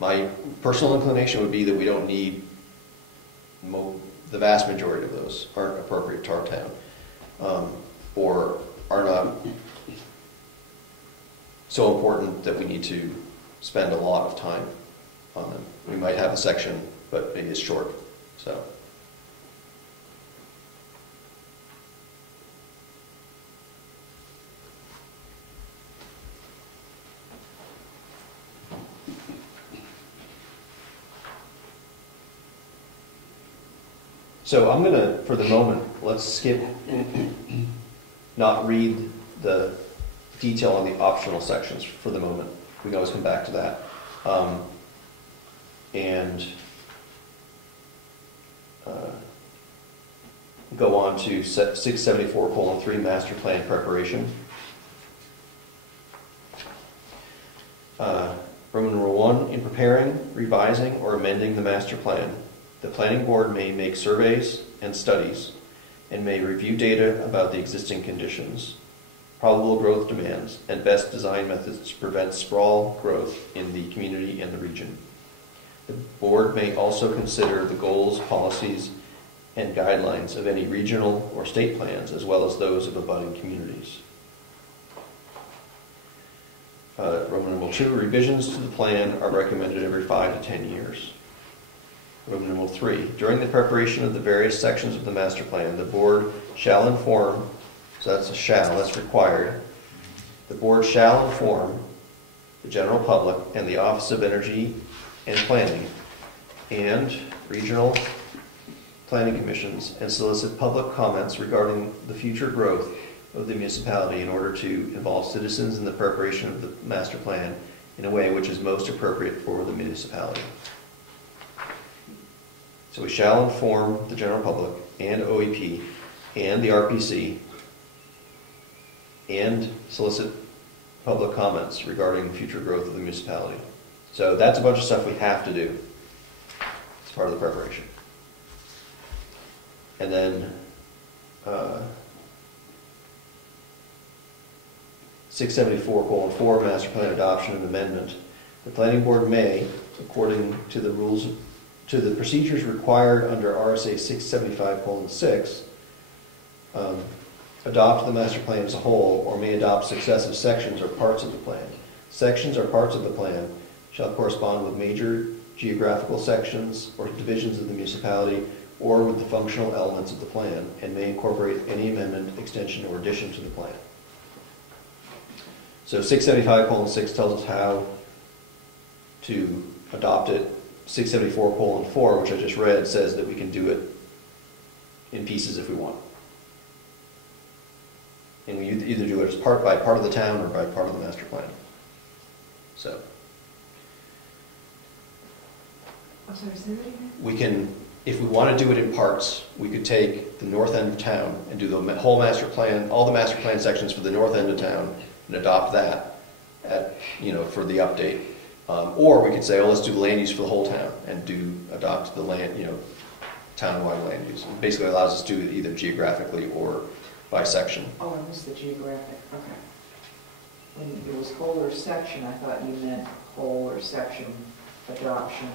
My personal inclination would be that we don't need the vast majority of those aren't appropriate to our town, or are not so important that we need to spend a lot of time on them. We might have a section, but maybe it's short. So. So I'm going to, for the moment, let's skip, not read the detail on the optional sections for the moment. We can always come back to that. And go on to 674:3 master plan preparation. Roman numeral 1, in preparing, revising, or amending the master plan, the planning board may make surveys and studies and may review data about the existing conditions, probable growth demands, and best design methods to prevent sprawl growth in the community and the region. The board may also consider the goals, policies, and guidelines of any regional or state plans, as well as those of abutting communities. Roman numeral 2, revisions to the plan are recommended every 5 to 10 years. Roman numeral 3, during the preparation of the various sections of the master plan, the board shall inform, so that's a shall, that's required. The board shall inform the general public and the Office of Energy and Planning and regional planning commissions and solicit public comments regarding the future growth of the municipality in order to involve citizens in the preparation of the master plan in a way which is most appropriate for the municipality. So we shall inform the general public and OEP and the RPC and solicit public comments regarding the future growth of the municipality. So that's a bunch of stuff we have to do as part of the preparation. And then 674:4 master plan adoption and amendment. The planning board may, according to the rules, to the procedures required under RSA 675:6, adopt the master plan as a whole, or may adopt successive sections or parts of the plan. Sections or parts of the plan shall correspond with major geographical sections or divisions of the municipality or with the functional elements of the plan, and may incorporate any amendment, extension, or addition to the plan. So 675:6 tells us how to adopt it. 674:4, which I just read, says that we can do it in pieces if we want. And we either do it as part of the town or by part of the master plan. So we can, if we want to do it in parts, we could take the north end of town and do the whole master plan, all the master plan sections for the north end of town, and adopt that at, for the update. Or we could say, oh, let's do the land use for the whole town and adopt the land, town-wide land use. It basically allows us to do it either geographically or by section. Oh, I missed the geographic, okay. When it was whole or section, I thought you meant whole or section adoption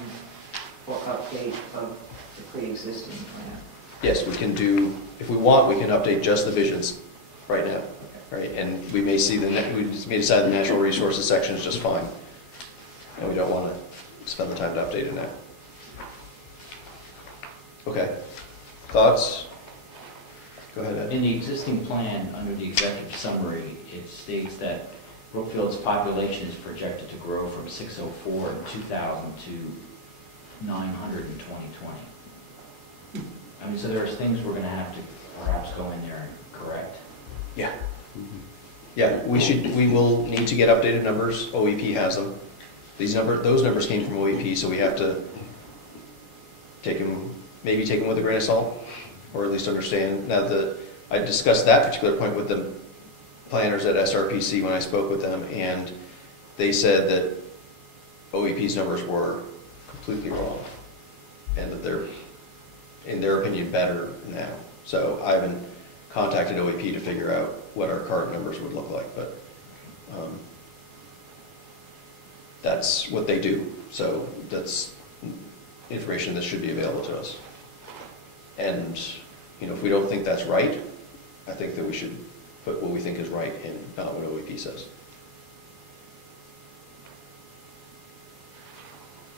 or update of the pre-existing plan. Yes, we can do, if we want, we can update just the visions right now. Right? And we may see we may decide the natural resources section is just fine. And we don't want to spend the time to update it now. Okay. Thoughts? Go ahead, Ed. In the existing plan, under the executive summary, it states that Brookfield's population is projected to grow from 604 in 2000 to 900 in 2020. I mean, so there's things we're going to have to perhaps go in there and correct. Yeah. Yeah, we will need to get updated numbers. OEP has them. Those numbers came from OEP, so we have to maybe take them with a grain of salt, or at least understand. Now, I discussed that particular point with the planners at SRPC when I spoke with them, and they said that OEP's numbers were completely wrong, and that they're, in their opinion, better now. So I haven't contacted OEP to figure out what our current numbers would look like, but that's what they do. So that's information that should be available to us. And if we don't think that's right, I think that we should put what we think is right in, not what OEP says.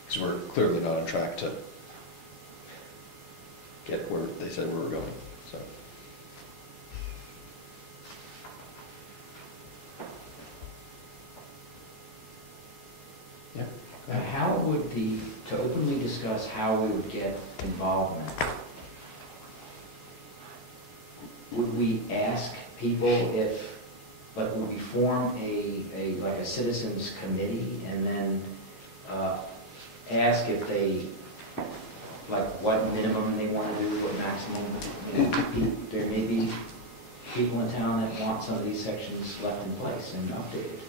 Because we're clearly not on track to get where they said we were going. So. Yeah. How would to openly discuss how we would get involvement, would we ask people would we form like a citizens committee and then ask if they, like what minimum they want to do, what maximum, there may be people in town that want some of these sections left in place and updated.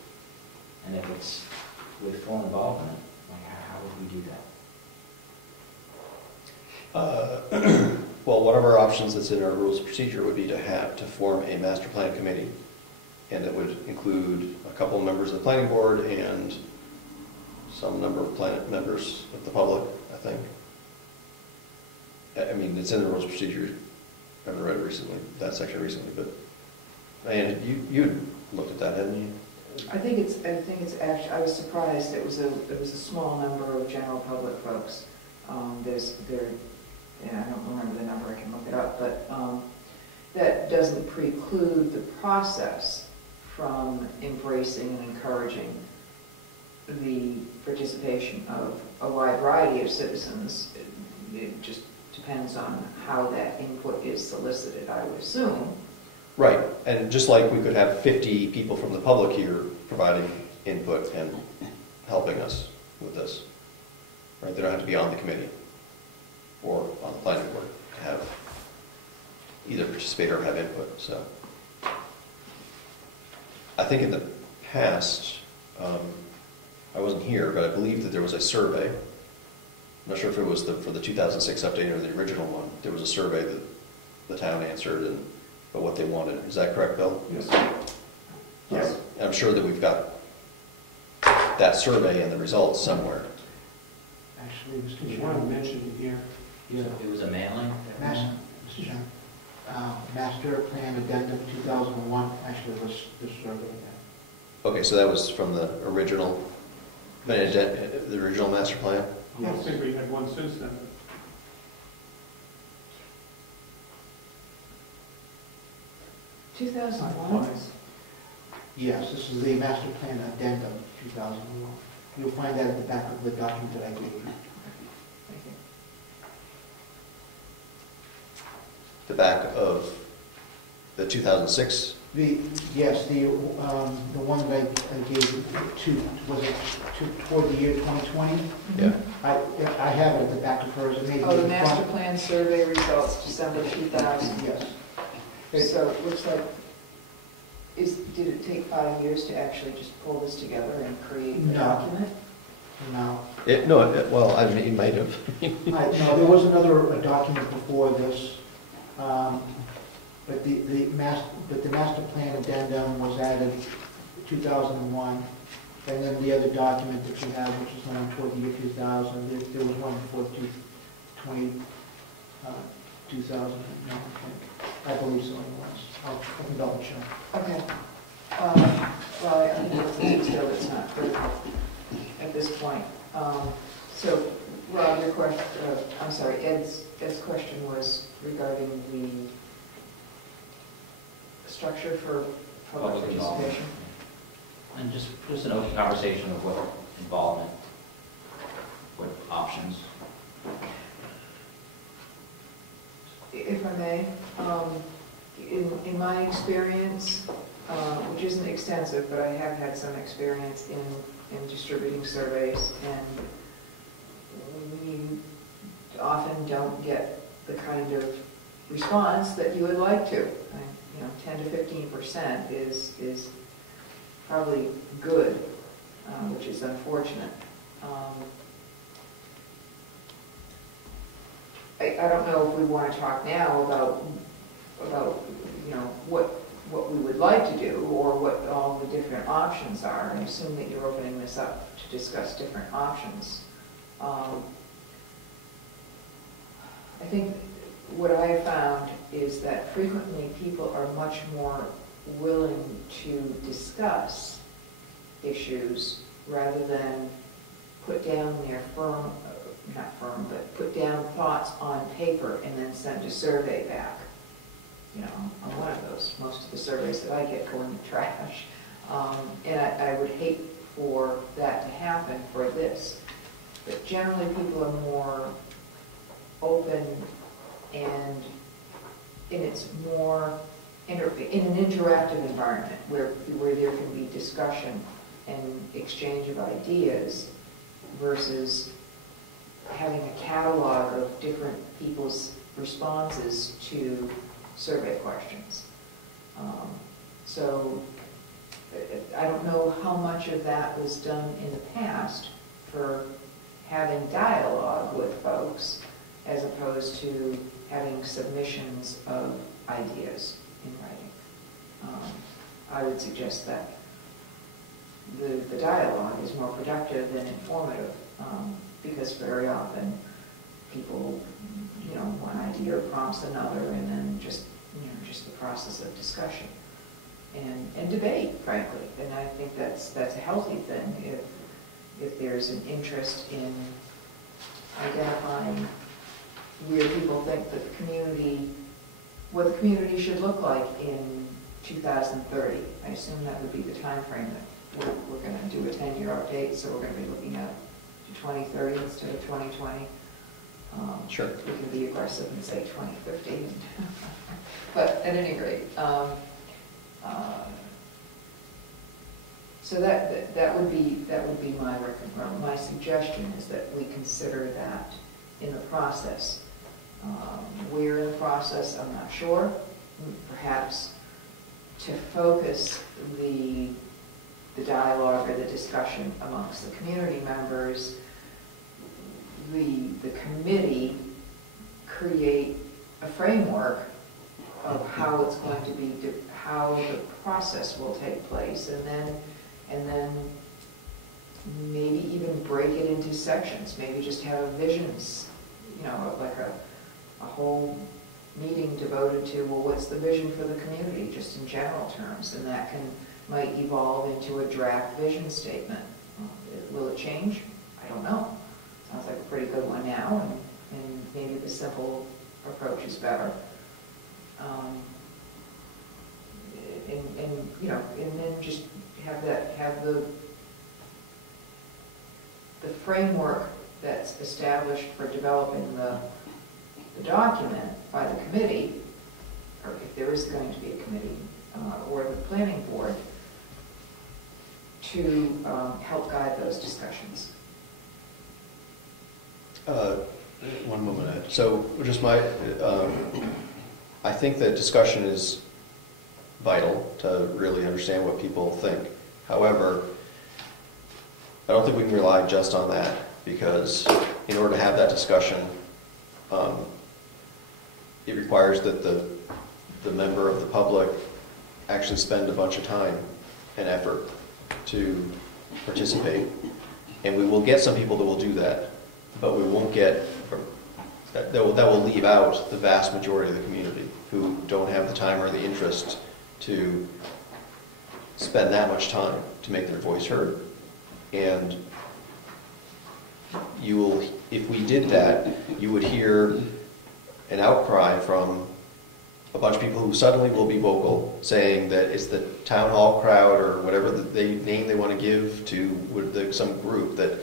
And if it's with full involvement, like how would we do that? Well, one of our options that's in our rules of procedure would be to form a master plan committee, and it would include a couple of members of the planning board and some number of members of the public, I think. I mean, it's in the rules of procedure. I haven't read it recently, that section recently, but Diane, you looked at that, hadn't you? I think it's actually, I was surprised it was a small number of general public folks. I don't remember the number, I can look it up, but that doesn't preclude the process from embracing and encouraging the participation of a wide variety of citizens. It just depends on how that input is solicited, I would assume. Right, and just like we could have 50 people from the public here providing input and helping us with this, right? They don't have to be on the committee or on the planning board to have either participate or have input. So I think in the past, I wasn't here, but I believe that there was a survey. I'm not sure if it was for the 2006 update or the original one. There was a survey that the town answered but what they wanted. Is that correct, Bill? Yes. Yes. I'm sure that we've got that survey and the results somewhere. Actually, Mr. You want to Chairman, mention it here? Yeah. It was a mailing? Mr. Chairman, Master Plan Addendum 2001, actually this survey. Okay, so that was from the original master plan? I don't think we had one since then. 2001? Yes, this is the Master Plan Addendum 2001. You'll find that at the back of the document that I gave you. The back of the 2006? Yes, the one that I gave you toward the year 2020? Yeah. I have it at the back of hers. It may be Oh, the in master front. plan survey results, December 2000. Yes. So it looks like, did it take 5 years to actually just pull this together and create the No. document? No. Well, I mean, it might have. No, there was another document before this, but the master plan addendum was added 2001, and then the other document that you have, which is one toward the year 2000, there was one before 2000, no, I believe so anyways. I can double check. Okay. Well, I think it's a detail that's not critical at this point. So, Rob, your question, I'm sorry, Ed's question was regarding structure for public Public involvement. participation? And just an open conversation of what involvement, what options. If I may, in my experience, which isn't extensive, but I have had some experience in distributing surveys, and we often don't get the kind of response that you would like to. 10 to 15% is probably good, which is unfortunate. I don't know if we want to talk now about what we would like to do or what all the different options are. I assume that you're opening this up to discuss different options. I think what I have found is that frequently people are much more willing to discuss issues rather than put down their put down thoughts on paper and then send a survey back. I'm one of those. Most of the surveys that I get go in the trash. And I would hate for that to happen for this. But generally people are more open, and it's more in an interactive environment where there can be discussion and exchange of ideas versus having a catalog of different people's responses to survey questions. So I don't know how much of that was done in the past for having dialogue with folks as opposed to having submissions of ideas in writing. I would suggest that the dialogue is more productive than informative, because very often people, one idea prompts another, and then just the process of discussion and debate, frankly. And I think that's a healthy thing if there's an interest in identifying where people think that what the community should look like in 2030. I assume that would be the time frame that we're going to do a 10-year update, so we're going to be looking at to 2030 instead of 2020. Sure. We can be aggressive and say 2050. But at any rate, so that would be my suggestion, is that we consider that in the process. Where in the process, I'm not sure. Perhaps to focus the dialogue or the discussion amongst the community members, the committee create a framework of how it's going to be, how the process will take place, and then maybe even break it into sections. Maybe just have a visions, like a whole meeting devoted to, well, what's the vision for the community, just in general terms, and that might evolve into a draft vision statement. Will it change? I don't know. Sounds like a pretty good one now, and maybe the simple approach is better. And then just have the framework that's established for developing the document by the committee, or if there is going to be a committee, or the planning board, to help guide those discussions. One moment, Ed. So just I think that discussion is vital to really understand what people think. However, I don't think we can rely just on that, because in order to have that discussion, it requires that the member of the public actually spend a bunch of time and effort to participate. And we will get some people that will do that, but we won't get, that will leave out the vast majority of the community who don't have the time or the interest to spend that much time to make their voice heard. And if we did that, you would hear an outcry from a bunch of people who suddenly will be vocal, saying that it's the town hall crowd or whatever name they want to give to some group that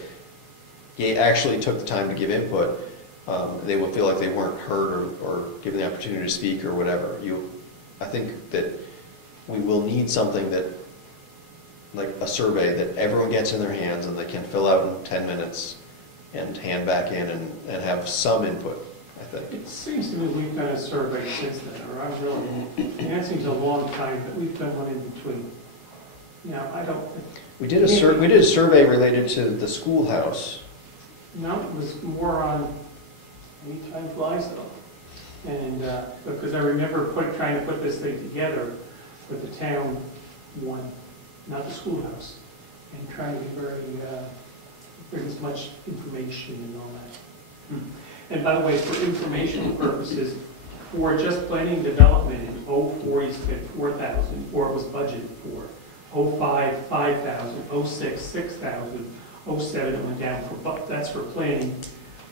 actually took the time to give input. They will feel like they weren't heard or given the opportunity to speak or whatever. I think that we will need something that, like a survey that everyone gets in their hands and they can fill out in 10 minutes and hand back in and have some input, I think. It seems to me we've done a survey since then, or I really, and that seems a long time, but we've done one in between. Now, I don't. We did a survey related to the schoolhouse. No, it was more on, any time flies though. And, because I remember trying to put this thing together with the town one, not the schoolhouse, and trying to bring as much information and all that. And by the way, for informational purposes, for just planning development in 04, you spent 4,000, or it was budgeted for. 05, 5,000, 06, 6,000, 07, it went down that's for planning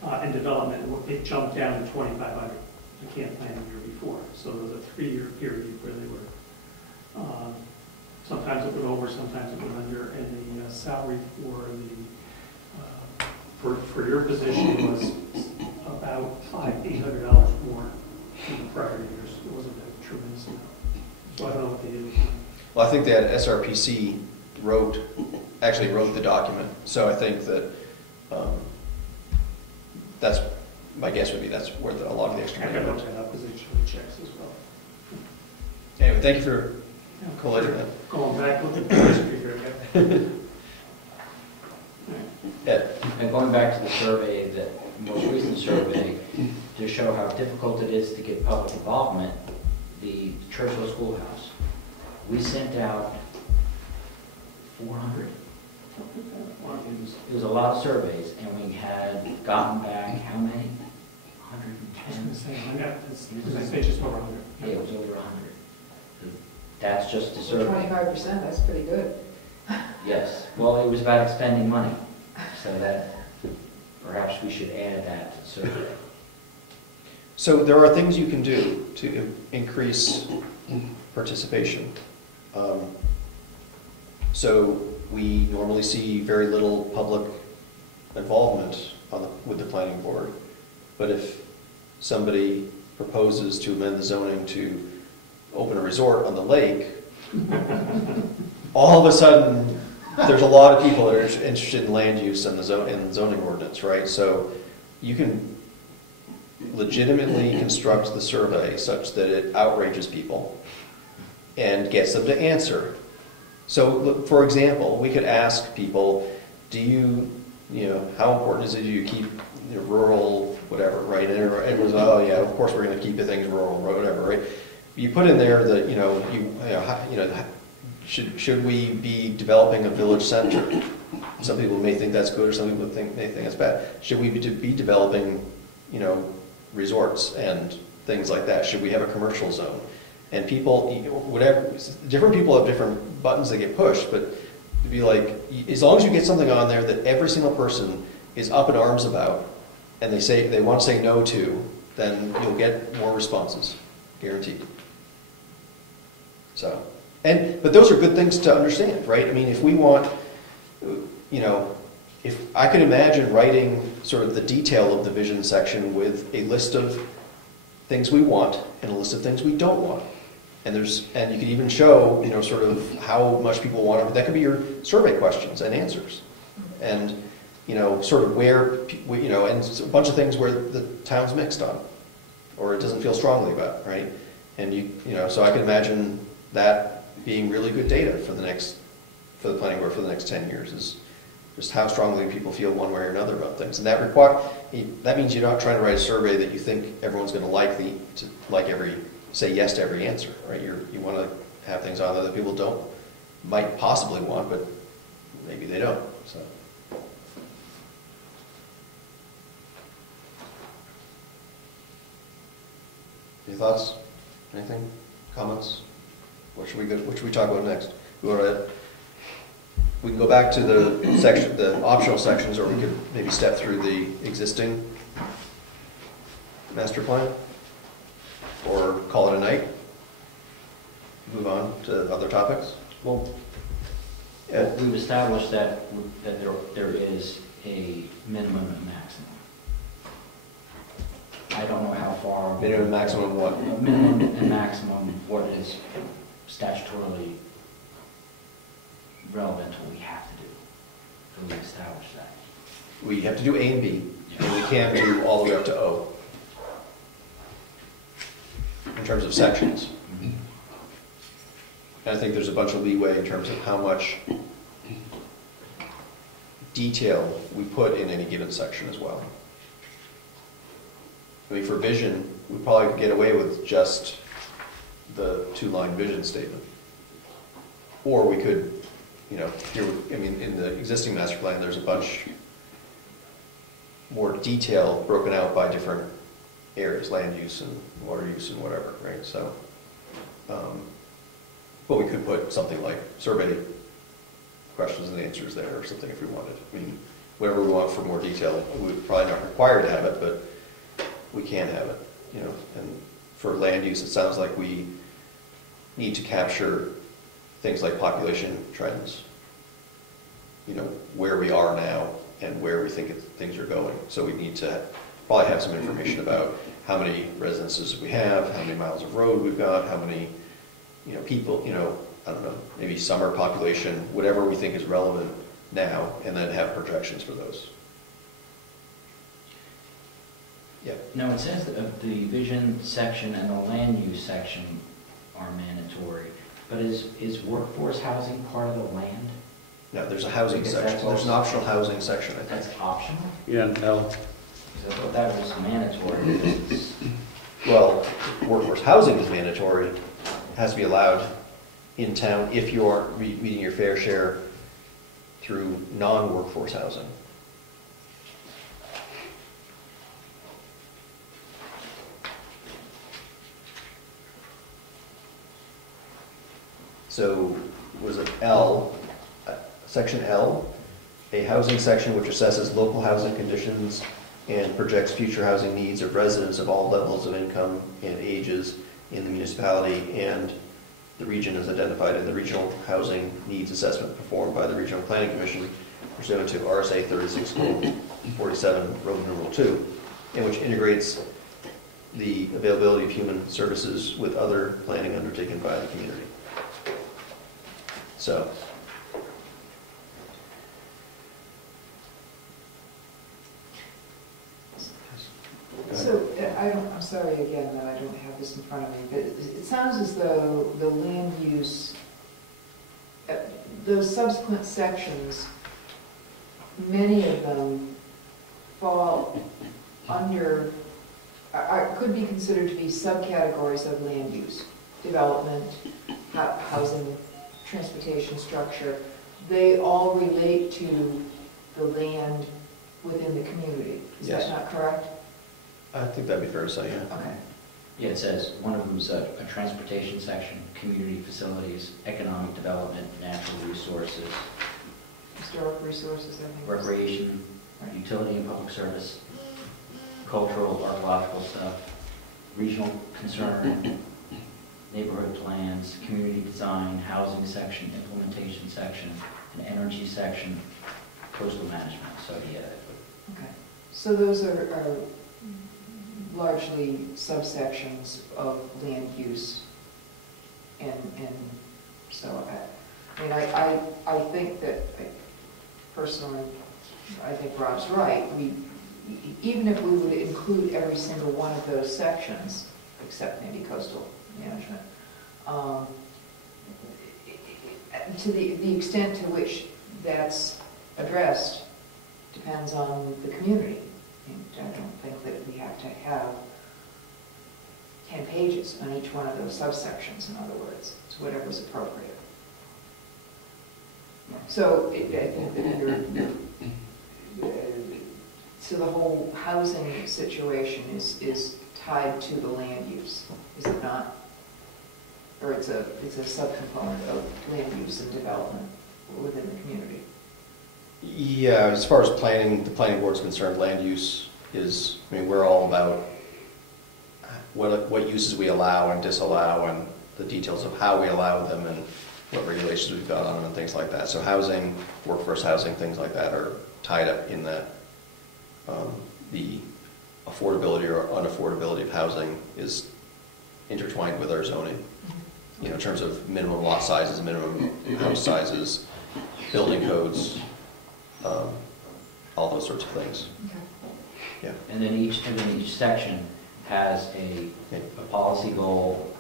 and development. It jumped down to 2,500. I can't plan the year before. So there was a 3-year period where they were, sometimes it went over, sometimes it went under, and the salary for your position was about $800 more than the prior years. It wasn't a tremendous amount. So I don't know what they did. Well, I think that SRPC actually wrote the document. So I think that that's, my guess would be that's where a lot of the extra money went. I got that position with checks as well. Anyway, thank you for collating that. Going back, look at the history here. Ed. And going back to the survey, the most recent survey, to show how difficult it is to get public involvement, the Churchill Schoolhouse, we sent out 400. It was a lot of surveys, and we had gotten back how many? 110? I say just over 100. Yeah, it was over 100. That's just a survey. 25%, that's pretty good. Yes. Well, it was about expending money, so that perhaps we should add that to the survey. So there are things you can do to increase participation. So we normally see very little public involvement with the planning board. But if somebody proposes to amend the zoning to open a resort on the lake, all of a sudden there's a lot of people that are interested in land use and the zoning ordinance, right? So you can legitimately construct the survey such that it outrages people and gets them to answer. So, for example, we could ask people, how important is it you keep rural, whatever, right? And everyone's, oh yeah, of course we're going to keep the things rural, whatever, right? You put in there that, should we be developing a village center? Some people may think that's good, or some people may think that's bad. Should we be developing, resorts and things like that? Should we have a commercial zone? And people, different people have different buttons that get pushed, but to be like, as long as you get something on there that every single person is up in arms about, and they want to say no to, then you'll get more responses, guaranteed. So, but those are good things to understand, right? I mean, if we want, if I could imagine writing sort of the detail of the vision section with a list of things we want and a list of things we don't want. And you could even show, sort of how much people want it. That could be your survey questions and answers. And, sort of where, and a bunch of things where the town's mixed on, or it doesn't feel strongly about, right? And so I can imagine that being really good data for the planning board for the next 10 years is just how strongly people feel one way or another about things. And that means you're not trying to write a survey that you think everyone's going to say yes to every answer, right? You want to have things on there that people might possibly want, but maybe they don't. So. Any thoughts? Anything? Comments? What should we talk about next? We can go back to the optional sections, or we could maybe step through the existing master plan. or call it a night? Move on to other topics? Well, Ed? we've established that there is a minimum and maximum. I don't know how far. Minimum, maximum what? Minimum and maximum, what is statutorily relevant, what we have to do. So we establish that. We have to do A and B, and we can't do all the way up to O. In terms of sections. And I think there's a bunch of leeway in terms of how much detail we put in any given section as well. I mean, for vision, we probably could get away with just the 2-line vision statement. Or we could, you know, here, I mean, in the existing master plan, there's a bunch more detail broken out by different areas, land use and water use and whatever, right? So, but we could put something like survey questions and answers there or something if we wanted. I mean, whatever we want for more detail, we're probably not required to have it, but we can have it, you know. And for land use, it sounds like we need to capture things like population trends, you know, where we are now and where we think things are going. So we need to probably have some information about how many residences we have, how many miles of road we've got, how many, you know, people, you know, I don't know, maybe summer population, whatever we think is relevant now, and then have projections for those. Yeah. Now, it says that the vision section and the land use section are mandatory, but is workforce housing part of the land? No, there's a housing Because section. that's There's an also- optional housing section, I think. That's optional? Yeah, no. Because I thought that was mandatory. Because it's- Well, workforce housing is mandatory, has to be allowed in town if you're meeting your fair share through non-workforce housing. So, what is it, L, section L, a housing section which assesses local housing conditions and projects future housing needs of residents of all levels of income and ages in the municipality and the region as identified in the regional housing needs assessment performed by the Regional Planning Commission pursuant to RSA 36:47, Roman numeral 2, and which integrates the availability of human services with other planning undertaken by the community. So, So, I'm sorry again that I don't have this in front of me, but it sounds as though the land use, those subsequent sections, many of them fall under, could be considered to be subcategories of land use. Development, housing, transportation structure, they all relate to the land within the community. Is Yes. that not correct? I think that'd be fair to say, yeah. Okay. Yeah, it says one of them's a transportation section, community facilities, economic development, natural resources, Historic resources, I think. recreation, utility and public service, cultural, archaeological stuff, regional concern, neighborhood plans, community design, housing section, implementation section, an energy section, coastal management. So yeah. Okay. So those are largely subsections of land use. And so I think that, personally, I think Rob's right. Even if we would include every single one of those sections, except maybe coastal management, to the extent to which that's addressed depends on the community. And I don't think that we have to have 10 pages on each one of those subsections, in other words. It's whatever's appropriate. So I think that so the whole housing situation is tied to the land use, is it not? Or it's a subcomponent of land use and development within the community. Yeah, as far as planning, the planning board's concerned, land use is, I mean, we're all about what uses we allow and disallow, and the details of how we allow them, and what regulations we've got on them, and things like that. So housing, workforce housing, things like that are tied up in that. The affordability or unaffordability of housing is intertwined with our zoning, you know, in terms of minimum lot sizes, minimum house sizes, building codes, all those sorts of things. Yeah. And then each section has a policy goal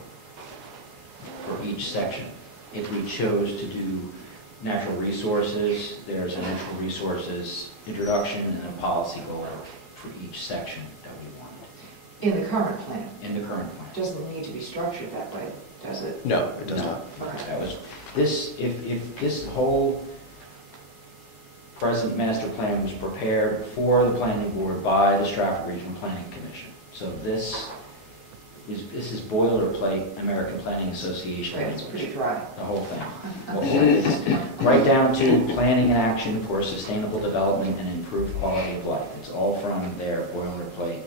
for each section. If we chose to do natural resources, there's a natural resources introduction and a policy goal for each section that we want. In the current plan? In the current plan. It doesn't need to be structured that way, does it? No, it does not. That was, if this whole present master plan was prepared for the planning board by the Stratford Regional Planning Commission. So this is boilerplate American Planning Association. Right, it's pretty dry. The whole thing. Right down to planning and action for sustainable development and improved quality of life. It's all from their boilerplate.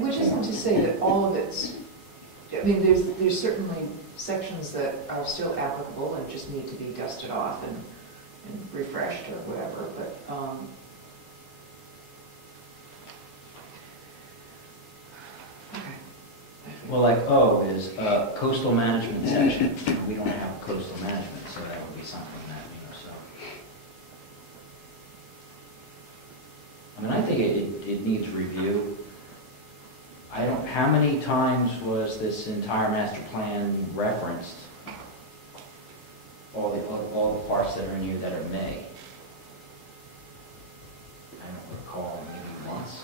Which isn't to say that all of it's, I mean, there's certainly sections that are still applicable and just need to be dusted off and refreshed or whatever, but, okay. Well, like O is coastal management section. We don't have coastal management, so that would be something that, so. I mean, I think it needs review. How many times was this entire master plan referenced? All the parts that are in here that are may. I don't recall, maybe once.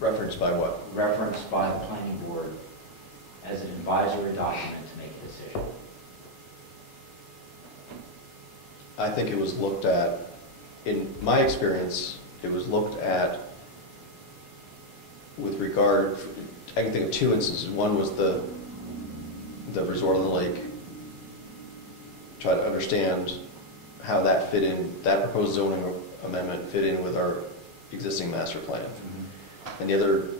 Referenced by what? Referenced by the planning board as an advisory document to make a decision. I think it was looked at, in my experience, it was looked at with regard, I can think of two instances. One was the resort on the lake. Try to understand how that fit in, that proposed zoning amendment fit in with our existing master plan. Mm-hmm. And the other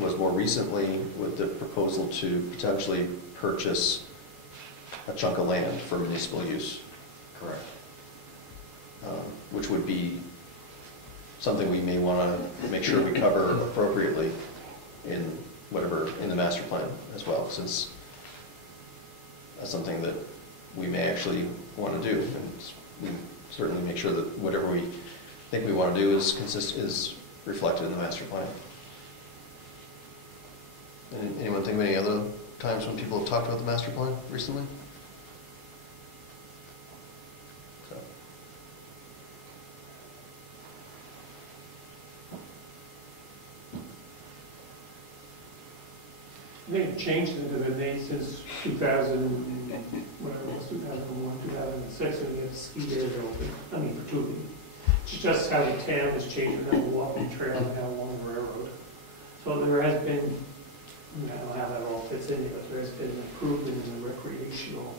was more recently with the proposal to potentially purchase a chunk of land for municipal use. Correct. Which would be something we may want to make sure we cover appropriately in the master plan as well, since that's something that we may actually want to do, and we certainly make sure that whatever we think we want to do is reflected in the master plan. Anyone think of any other times when people have talked about the master plan recently? I think it changed into the name since 2000, whatever it was, 2001, 2006, and we had ski areas open, I mean, for tubing. It's just how the town has changed, and the walking trail and now along the railroad. So there has been, I don't know how that all fits in here, but there has been an improvement in the recreational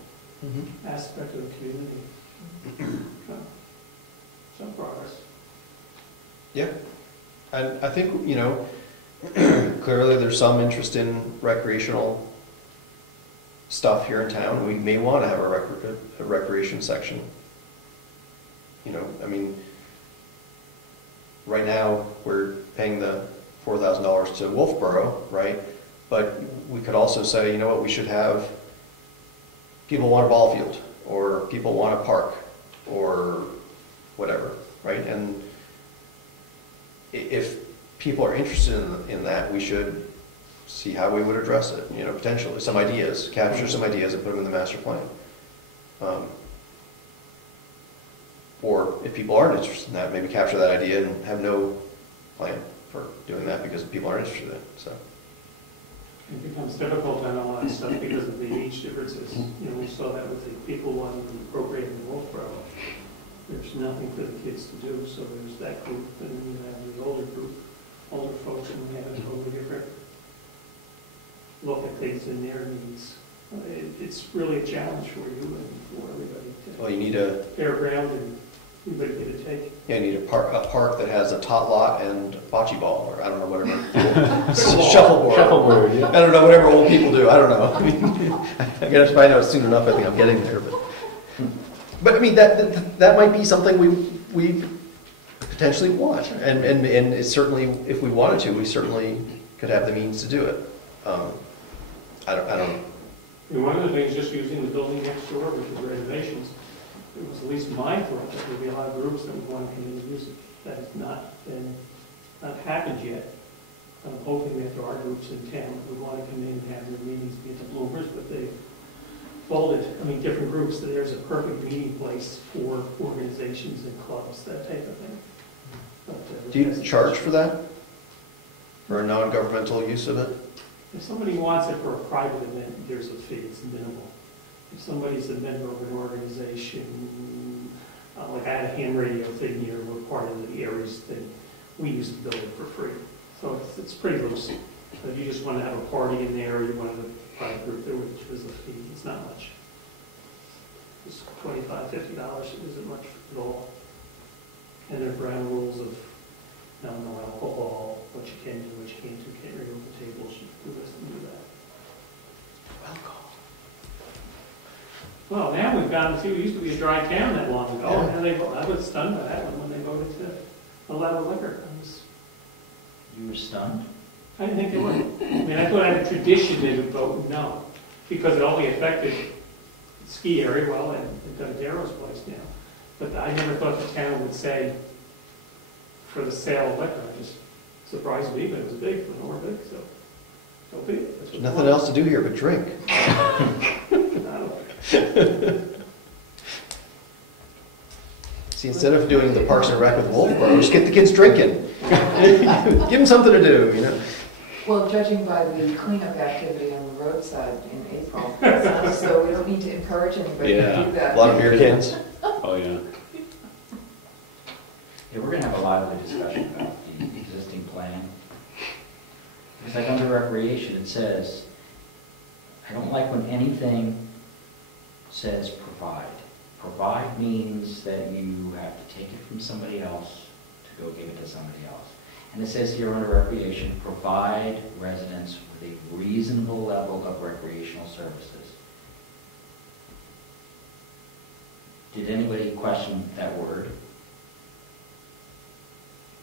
aspect of the community. Some progress. Yeah, and I think, clearly there's some interest in recreational stuff here in town. We may want to have a recreation section. I mean, right now we're paying the $4,000 to Wolfboro, right? But we could also say, we should have, people want a ball field, or people want a park, or whatever, right? And if people are interested in that, we should see how we would address it, potentially. Some ideas, capture some ideas and put them in the master plan. Or if people aren't interested in that, maybe capture that idea and have no plan for doing that because people aren't interested in it. So it becomes difficult on all that stuff because of the age differences. We saw that with the people wanting the program in Wolfboro. There's nothing for the kids to do, so there's that group, and then you have the older group, older folks, and we have a totally different look at things and their needs. It's really a challenge for you and for everybody. Well, you need a fairground and Anybody get a take? Yeah, you need a park that has a tot lot and bocce ball, or I don't know, whatever. Shuffleboard. Shuffleboard, yeah. I don't know, whatever old people do, I don't know. I mean, I gotta find out soon enough, I think I'm getting there, but I mean, that might be something we potentially want, and it's certainly, if we wanted to, we certainly could have the means to do it. I don't. And one of the things, just using the building next door, which is renovations, it was at least my thought that there'd be a lot of groups that would want to come in and use it. That has not happened yet. I'm hoping that there are groups in town that would want to come in and have their meetings, be it the Bloomers, but they folded, different groups, that there's a perfect meeting place for organizations and clubs, that type of thing. But, Do you charge for that? For a non-governmental use of it? if somebody wants it for a private event, there's a fee, it's minimal. If somebody's a member of an organization, like I had a ham radio thing here, we're part of the Aries thing, we use the building for free. So it's pretty loose. If you just want to have a party in there, or you want to have a private group there, which is a fee, it's not much. It's $25, $50, it isn't much at all. And there are ground rules of no alcohol, what you can do, what you can't do, can't remove the tables, you do this and do that. Well, now we've gotten to, we used to be a dry town that long ago, Yeah. and I was stunned by that one when they voted to allow liquor. You were stunned? I didn't think they would. I thought out of tradition they would vote no, because it only affected the ski area, well, and Darrow's place now. But I never thought the town would say for the sale of liquor. It just surprised me, but it was big, but more big, so be it. That's what Nothing else to do here but drink. See, instead of doing the Parks and Rec with Wolfboro, just get the kids drinking. Give them something to do, you know. Well, judging by the cleanup activity on the roadside in April, so we don't need to encourage anybody to do that. A lot of beer cans. Oh, yeah. Yeah, we're gonna have a lot of the discussion about the existing plan. Because like under recreation, it says, I don't like when anything says provide. Provide means that you have to take it from somebody else to go give it to somebody else. And it says here under recreation, provide residents with a reasonable level of recreational services. Did anybody question that word?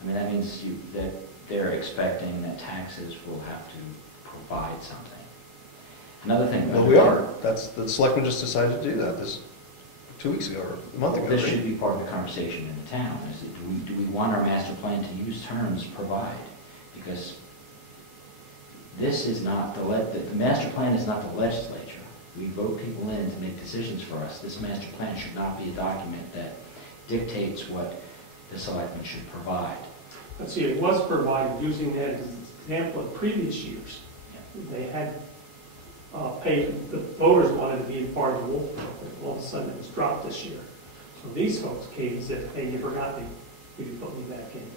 That means that they're expecting that taxes will have to provide something. Another thing. Well, we are. The selectmen just decided to do that 2 weeks ago or a month ago. This right? should be part of the conversation in the town. Is that do we want our master plan to use terms provide? Because this is not the master plan is not the legislature. We vote people in to make decisions for us. This master plan should not be a document that dictates what the selectmen should provide. Let's see, it was provided, using that as an example of previous years. They had paid, the voters wanted to be a part of the Wolf Program, but all of a sudden it was dropped this year. So these folks came and said, hey, you forgot me, we could put me back in.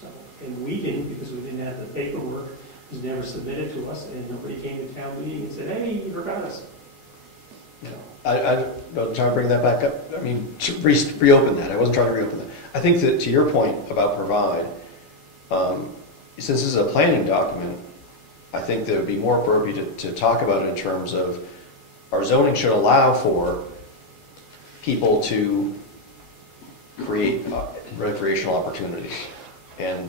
So, and we didn't, because we didn't have the paperwork, it was never submitted to us, and nobody came to town meeting and said, hey, you forgot us. Yeah. I'm trying to bring that back up. To reopen that. I wasn't trying to reopen that. I think that to your point about provide, since this is a planning document, I think that it would be more appropriate to talk about it in terms of our zoning should allow for people to create recreational opportunities and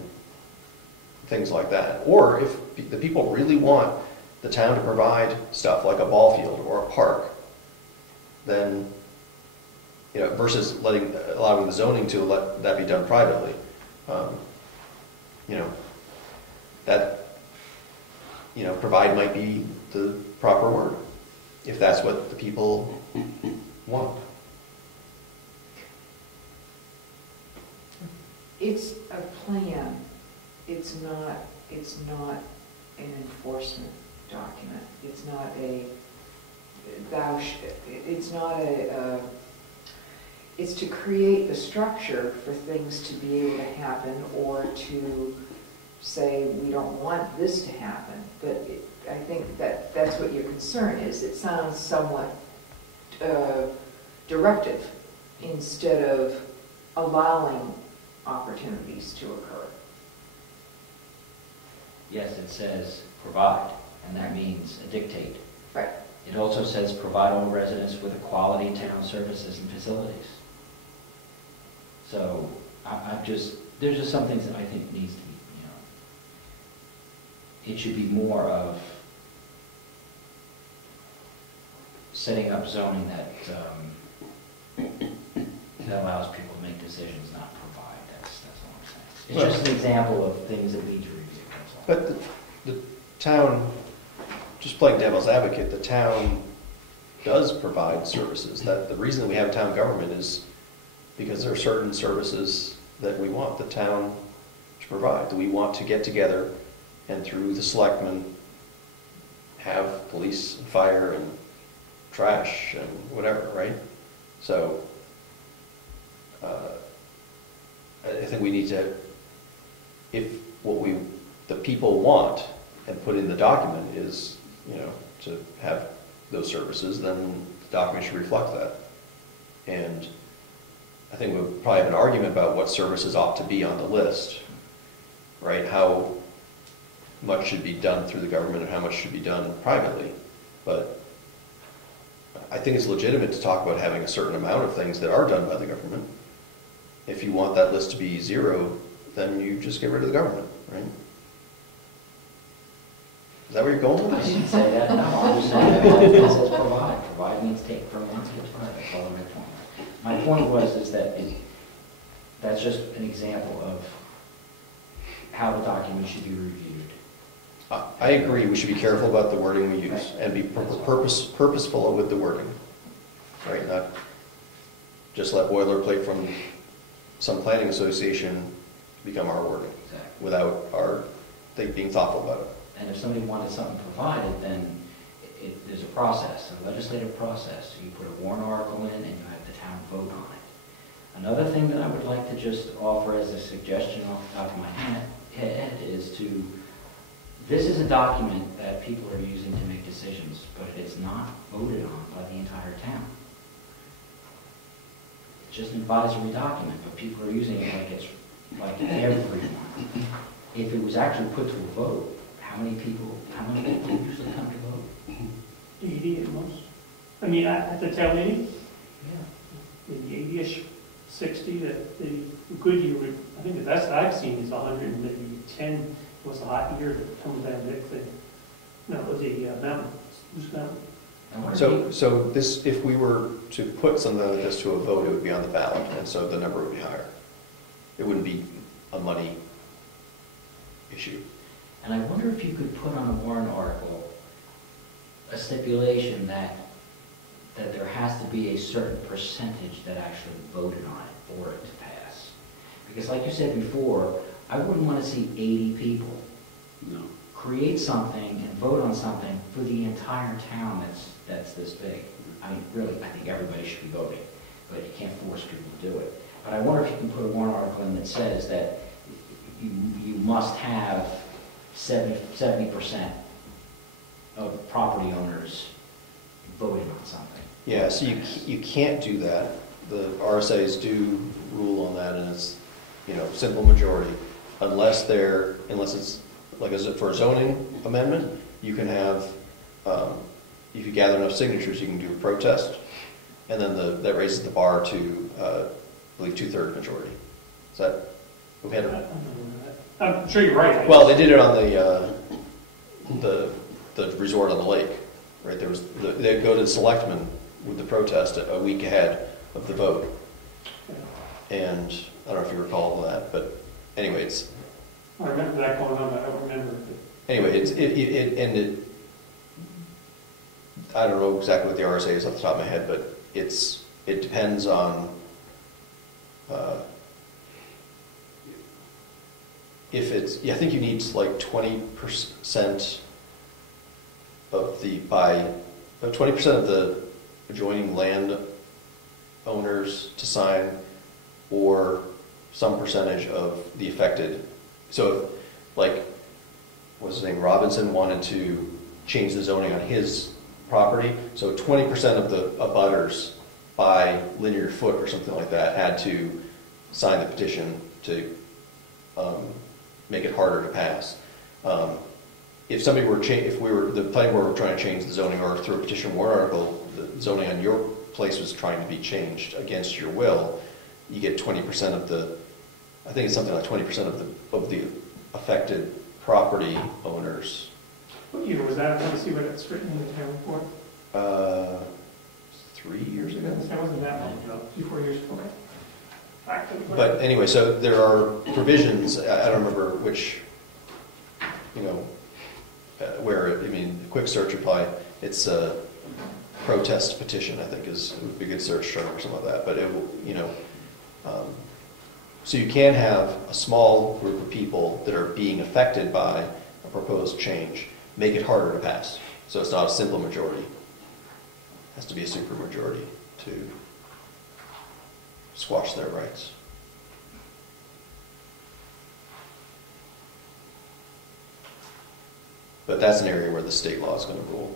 things like that. Or if the people really want the town to provide stuff like a ball field or a park, then, versus allowing the zoning to let that be done privately, provide might be the proper word, if that's what the people want. It's a plan. It's not an enforcement document. It's not it's to create the structure for things to be able to happen, or to say we don't want this to happen. But I think that's what your concern is. It sounds somewhat directive instead of allowing opportunities to occur. Yes, it says provide, and that means dictate. Right. It also says provide all residents with quality town services and facilities. So there's just some things that I think needs to be, it should be more of setting up zoning that allows people to make decisions, not provide. That's all I'm saying. It's just an example of things that need to review, that's all. But the town, just playing devil's advocate, the town does provide services. That the reason that we have town government is because there are certain services that we want the town to provide. That we want to get together and through the selectmen have police and fire and trash and whatever, right? So I think we need to, if what the people want and put in the document is, to have those services, then the document should reflect that. And I think we'll probably have an argument about what services ought to be on the list, right? How much should be done through the government and how much should be done privately. But I think it's legitimate to talk about having a certain amount of things that are done by the government. If you want that list to be 0, then you just get rid of the government, right? Is that where you're going with I this? didn't say that, no, I'm just saying that it says provide. Provide means take from one to five, that's all my point. My point is that that's just an example of how the document should be reviewed. I agree, we should be careful about the wording we use and be purposeful with the wording, right? Not just let boilerplate from some planning association become our wording Exactly. without our being thoughtful about it. And if somebody wanted something provided, then there's a process, a legislative process. You put a warrant article in and you have the town vote on it. Another thing that I would like to just offer as a suggestion off the top of my head is this is a document that people are using to make decisions, but it's not voted on by the entire town. It's just an advisory document, but people are using it like it's like everyone. If it was actually put to a vote, how many people usually come to vote? 80 at most. I mean, at the town meeting, Yeah. maybe 80-ish, 60, that the good year would, I think the best I've seen is 100 and maybe 10 was a hot year that comes down Vic thing. No, it was a mountain. Who's mountain? And what are So this, if we were to put something like this to a vote, it would be on the ballot, and so the number would be higher. It wouldn't be a money issue. And I wonder if you could put on a warrant article a stipulation that there has to be a certain percentage that actually voted on it for it to pass. Because like you said before, I wouldn't want to see 80 people No. create something and vote on something for the entire town that's this big. I mean, really, I think everybody should be voting, but you can't force people to do it. But I wonder if you can put a warrant article in that says that you must have 70% of property owners voting on something. Yeah, so you can't do that. The RSAs do rule on that, and it's, simple majority. Unless it's, like for a zoning amendment, you can have, if you gather enough signatures, you can do a protest, and then that raises the bar to, I believe, 2/3 majority. Is that, we had a, I'm sure you're right. well, they did it on the resort on the lake, right? They'd go to the selectmen with the protest a week ahead of the vote. And I don't know if you recall that, but anyway, I remember that going on, but I don't remember. anyway, I don't know exactly what the RSA is off the top of my head, but it depends on if it's, I think you need like 20% of 20% of the adjoining land owners to sign, or some percentage of the affected. So if, like, what's his name, Robinson wanted to change the zoning on his property, so 20% of the abutters by linear foot or something like that had to sign the petition to make it harder to pass. If somebody were, the planning board were trying to change the zoning or through a petition warrant article, the zoning on your place was trying to be changed against your will, you get 20% of the, I think it's something like 20% of the affected property owners. What year was that? I want to see what it's written in the town report. 3 years ago. That wasn't that long ago, 3-4 years ago. Okay. But anyway, so there are provisions, I don't remember which, where, I mean, quick search reply, it's a protest petition, I think would be a good search term or something like that, but it will, so you can have a small group of people that are being affected by a proposed change, make it harder to pass. So it's not a simple majority. It has to be a super majority to squash their rights. But that's an area where the state law is going to rule.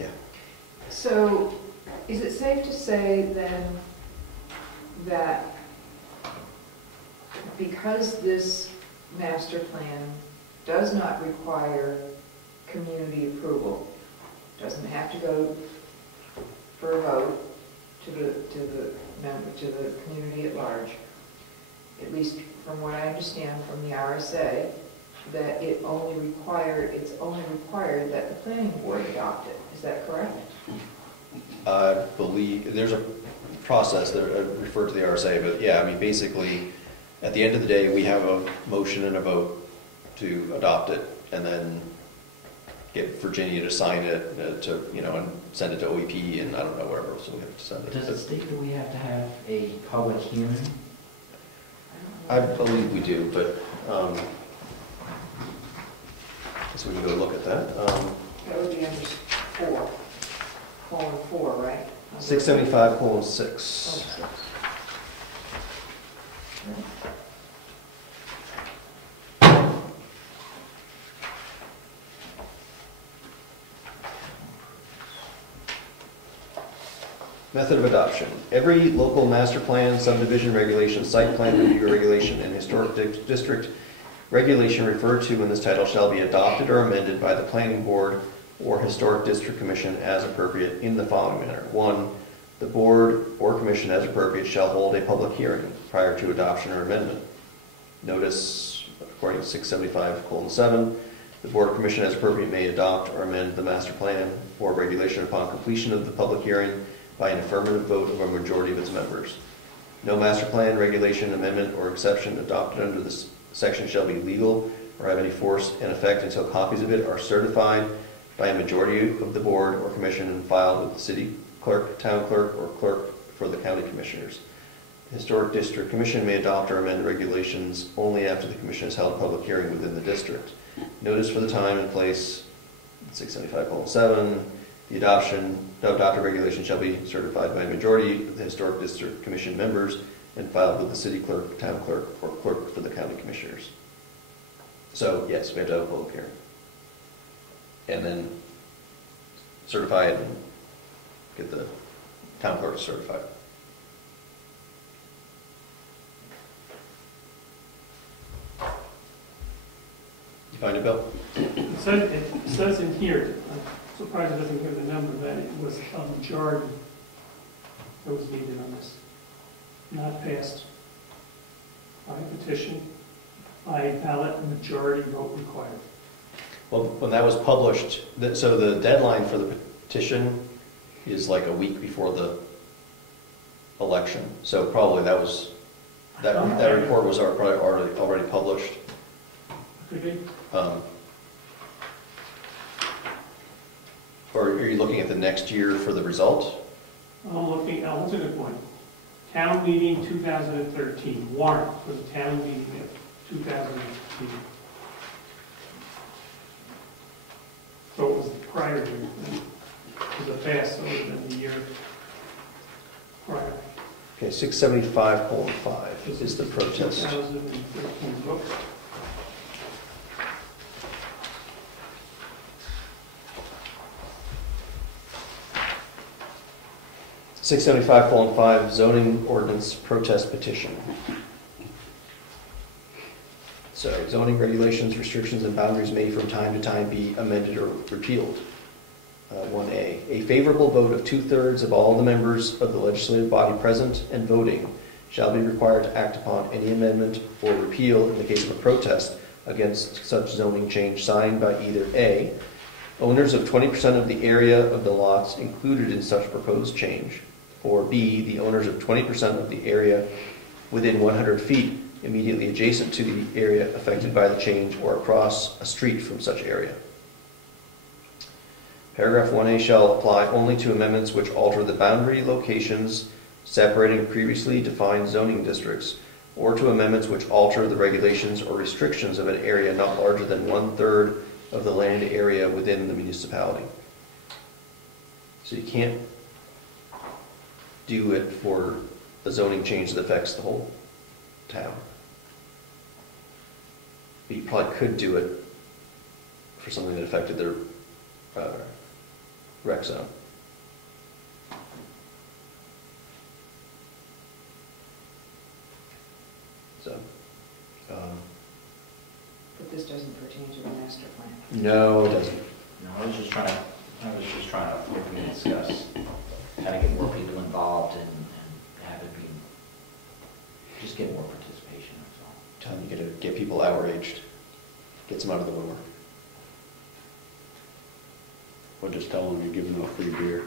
Yeah. So, is it safe to say then that because this master plan does not require community approval, doesn't have to go for a vote to the community at large, at least from what I understand from the RSA, that it's only required that the planning board adopt it. Is that correct? I believe there's a process that referred to the RSA, but yeah, I mean, basically, at the end of the day, we have a motion and a vote to adopt it, and then get Virginia to sign it, and send it to OEP, and I don't know wherever else we have to send it. Does it state that we have to have a public hearing? I believe we do, but so we can go look at that. That would be under 4, right? 675:6. Method of adoption. Every local master plan, subdivision regulation, site plan review regulation, and historic district regulation referred to in this title shall be adopted or amended by the planning board or historic district commission as appropriate in the following manner. 1, the board or commission as appropriate shall hold a public hearing prior to adoption or amendment. Notice, according to 675:7, the board or commission as appropriate may adopt or amend the master plan or regulation upon completion of the public hearing by an affirmative vote of a majority of its members. No master plan, regulation, amendment, or exception adopted under this section shall be legal or have any force and effect until copies of it are certified by a majority of the board or commission and filed with the city clerk, town clerk, or clerk for the county commissioners. The Historic District Commission may adopt or amend regulations only after the commission has held a public hearing within the district. Notice for the time and place, 675:7, the adopted regulation shall be certified by a majority of the Historic District Commission members and filed with the city clerk, town clerk, or clerk for the county commissioners. So, yes, we have to have a public hearing. And then certify it and get the town clerk certified. You find it, Bill? It says in here, I'm surprised it doesn't give the number, that it was a majority that was needed on this. Not passed by petition, by ballot, majority vote required. Well, when that was published, so the deadline for the petition is like a week before the election. So probably that report was already published. Could be. Or are you looking at the next year for the result? I'm looking, what's a good point? Town meeting 2013, warrant for the town meeting of 2013. So it was the prior year, it was a pass, so it would have been the year prior. Okay, 675:5 is the protest. 2013 book. 675:5 zoning ordinance protest petition. So zoning regulations, restrictions, and boundaries may from time to time be amended or repealed. 1A, a favorable vote of 2/3 of all the members of the legislative body present and voting shall be required to act upon any amendment or repeal in the case of a protest against such zoning change signed by either A, owners of 20% of the area of the lots included in such proposed change, or B, the owners of 20% of the area within 100 feet immediately adjacent to the area affected by the change or across a street from such area. Paragraph 1A shall apply only to amendments which alter the boundary locations separating previously defined zoning districts, or to amendments which alter the regulations or restrictions of an area not larger than 1/3 of the land area within the municipality. So you can't do it for a zoning change that affects the whole town. But you probably could do it for something that affected their rec zone. So, But this doesn't pertain to the master plan. no, it doesn't. No, I was just trying to quickly discuss how to get more people involved and have it be, just get more participation, that's all. Time you gotta get people outraged, gets them out of the woodwork. Or just tell them you're giving them a free beer.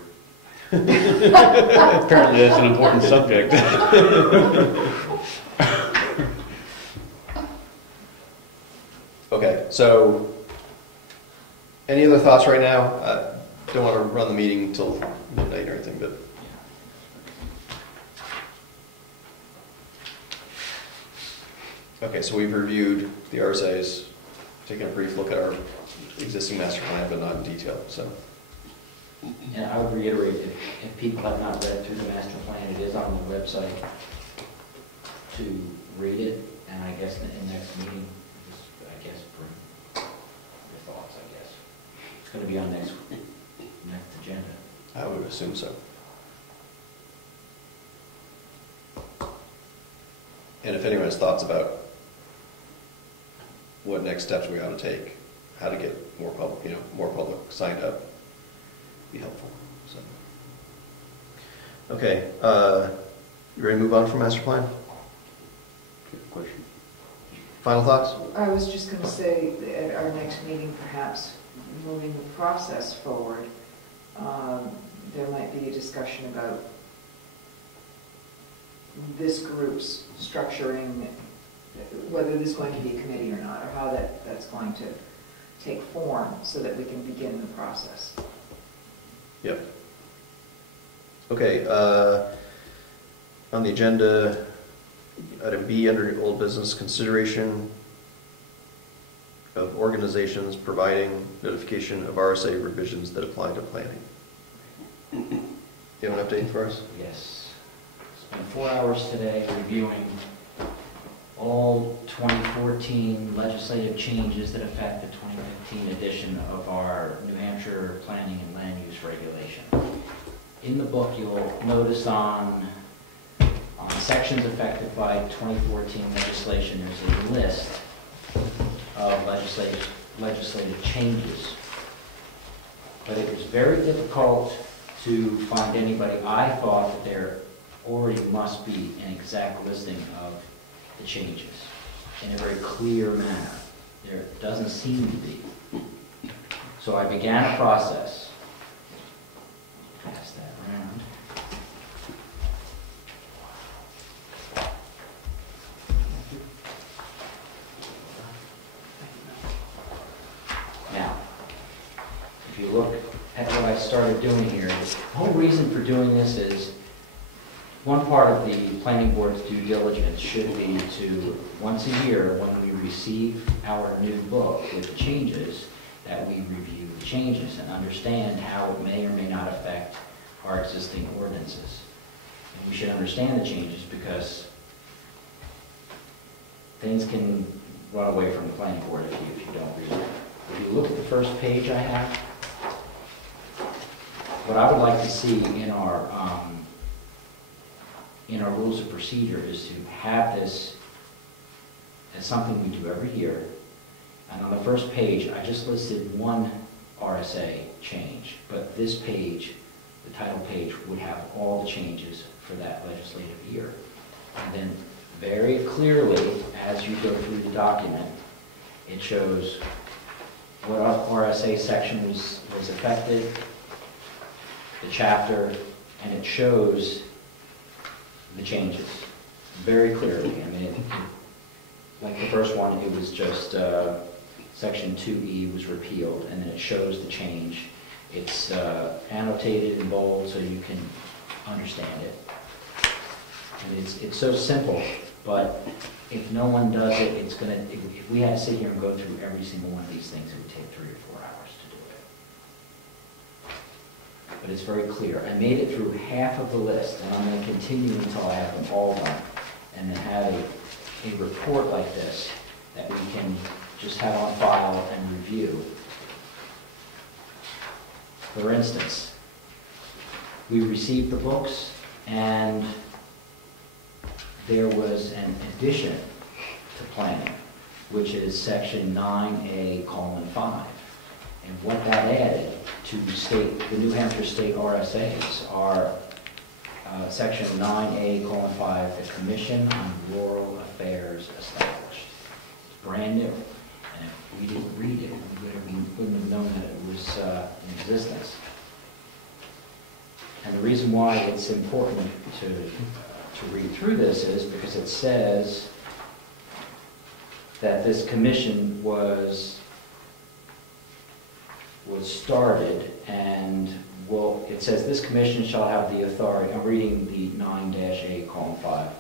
Apparently that's an important subject. Okay, so any other thoughts right now? Don't want to run the meeting until midnight or anything, but okay, so we've reviewed the RSAs, taken a brief look at our existing master plan, but not in detail, so. And I would reiterate, if people have not read through the master plan, it is on the website to read it, and I guess in the next meeting, just, I guess, bring your thoughts, I guess. It's going to be on next agenda. I would assume so. And if anyone has thoughts about what next steps we ought to take, how to get more public, more public signed up, be helpful. So, okay, you ready to move on from master plan? Question. Final thoughts? I was just going to say, at our next meeting, perhaps moving the process forward, there might be a discussion about this group's structuring, whether this is going to be a committee or not, or how that's going to take form so that we can begin the process. Yep. Okay, on the agenda, item B under old business, consideration of organizations providing notification of RSA revisions that apply to planning. You have an update for us? Yes. Spent 4 hours today reviewing all 2014 legislative changes that affect the 2015 edition of our New Hampshire Planning and Land Use Regulation. In the book, you'll notice on sections affected by 2014 legislation, there's a list of legislative changes. But it was very difficult to find anybody. I thought that there already must be an exact listing of the changes in a very clear manner. There doesn't seem to be. So I began a process. Pass that around. Now, if you look at what I started doing here, the whole reason for doing this is one part of the planning board's due diligence should be to, once a year, when we receive our new book with the changes, that we review the changes and understand how it may or may not affect our existing ordinances. And we should understand the changes because things can run away from the planning board if you don't read it. If you look at the first page I have, what I would like to see in our in our rules of procedure is to have this as something we do every year. And on the first page, I just listed one RSA change, but this page, the title page, would have all the changes for that legislative year. And then very clearly, as you go through the document, it shows what RSA section was affected, the chapter, and it shows the changes very clearly. I mean, like the first one, it was just section 2E was repealed, and then it shows the change. It's annotated in bold so you can understand it. And it's so simple, but if no one does it, it's gonna, if we had to sit here and go through every single one of these things, it would take 3 or 4 hours to do it. But it's very clear. I made it through half of the list, and I'm gonna continue until I have them all done, and then have a report like this that we can just have on file and review. For instance, we received the books, and there was an addition to planning, which is section 9A:5. And what that added to the New Hampshire state RSAs are section 9A:5, the Commission on Rural Affairs established. It's brand new, and if we didn't read it, we wouldn't have known that it was in existence. And the reason why it's important to read through this is because it says that this commission was started, and it says this commission shall have the authority, I'm reading the 9-A:5.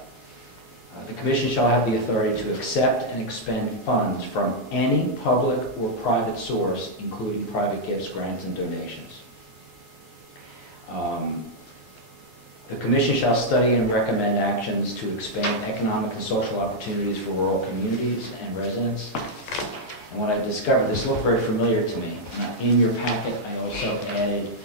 The commission shall have the authority to accept and expend funds from any public or private source, including private gifts, grants, and donations. The Commission shall study and recommend actions to expand economic and social opportunities for rural communities and residents. And what I discovered, this looked very familiar to me. In your packet, I also added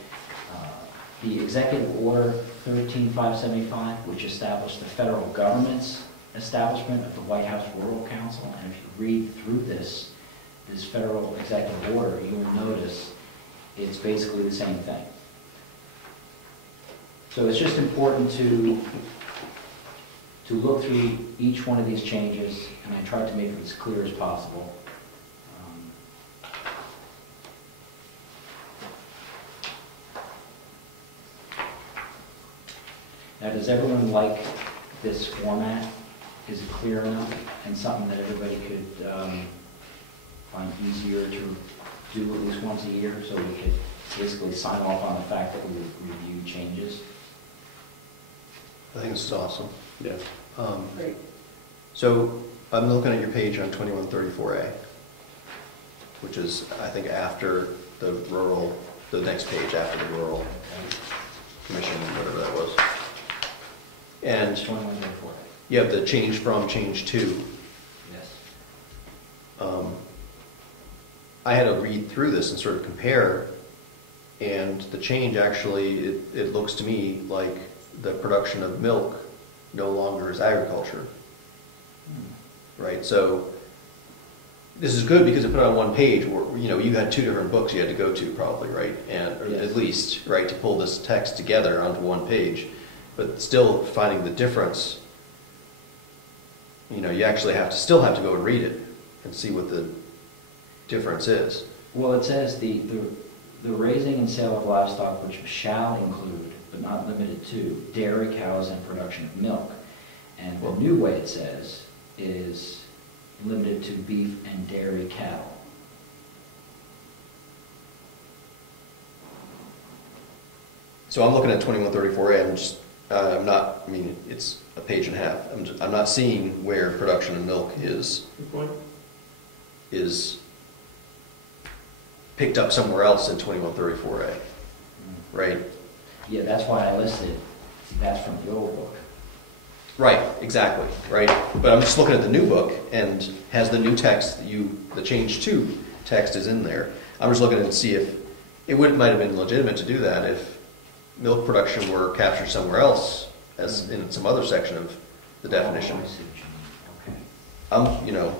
the Executive Order 13575, which established the federal government's establishment of the White House Rural Council. And if you read through this federal executive order, you will notice it's basically the same thing. So it's just important to look through each one of these changes, and I tried to make it as clear as possible. Now, does everyone like this format? Is it clear enough and something that everybody could find easier to do at least once a year, so we could basically sign off on the fact that we review changes? I think this is awesome. Yeah. Great. So I'm looking at your page on 2134A, which is, I think, after the next page after the rural commission, whatever that was. And 2134. you have the change from, change to. Yes. I had to read through this and sort of compare, and the change actually, it looks to me like the production of milk no longer is agriculture. Right? So this is good because it put it on one page where, you know, you had 2 different books you had to go to probably, right? And or yes. At least, right, to pull this text together onto one page. But still finding the difference, you know, you actually still have to go and read it and see what the difference is. Well, it says the raising and sale of livestock which shall include, but not limited to, dairy cows and production of milk. And the new way it says is limited to beef and dairy cattle. So I'm looking at 2134A, I mean, it's a page and a half. I'm not seeing where production of milk is picked up somewhere else in 2134A, right? Yeah, that's why I listed, that's from the old book. Right, exactly, right? But I'm just looking at the new book, and has the new text, the change to text is in there. I'm just looking to see if, might have been legitimate to do that if milk production were captured somewhere else as in some other section of the definition. Oh, I see what you mean. Okay. You know,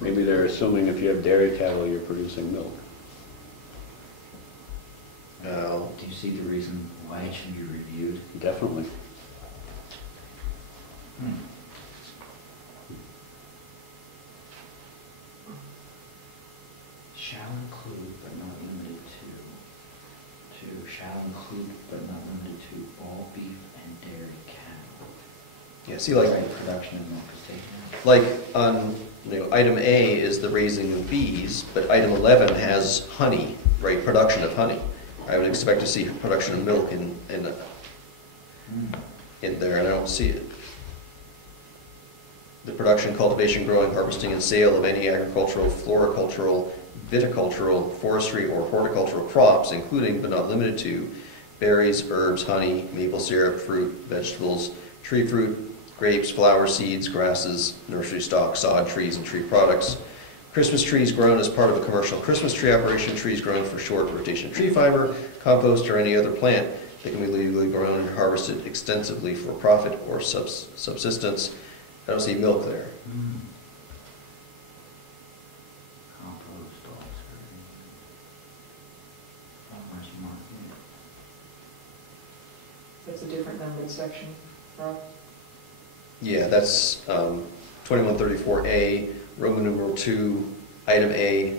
Maybe they're assuming if you have dairy cattle, you're producing milk. Do you see the reason why it should be reviewed? Definitely. Shall include but not limited to, shall include but not limited to all beef and dairy cattle. yeah, see, like, Right, production of milk is taken out. like on, you know, item A is the raising of bees, but item 11 has honey, right, production of honey. I would expect to see production of milk in there, and I don't see it. The production, cultivation, growing, harvesting, and sale of any agricultural, floricultural, viticultural, forestry, or horticultural crops, including but not limited to berries, herbs, honey, maple syrup, fruit, vegetables, tree fruit, grapes, flower seeds, grasses, nursery stock, sod trees, and tree products. Christmas trees grown as part of a commercial Christmas tree operation, trees grown for short rotation tree fiber, compost, or any other plant that can be legally grown and harvested extensively for profit or subsistence. I don't see milk there. Compost, offspring. Farmers market. That's a different numbered section, Rob? Yeah, that's 2134A, Roman numeral 2, item A,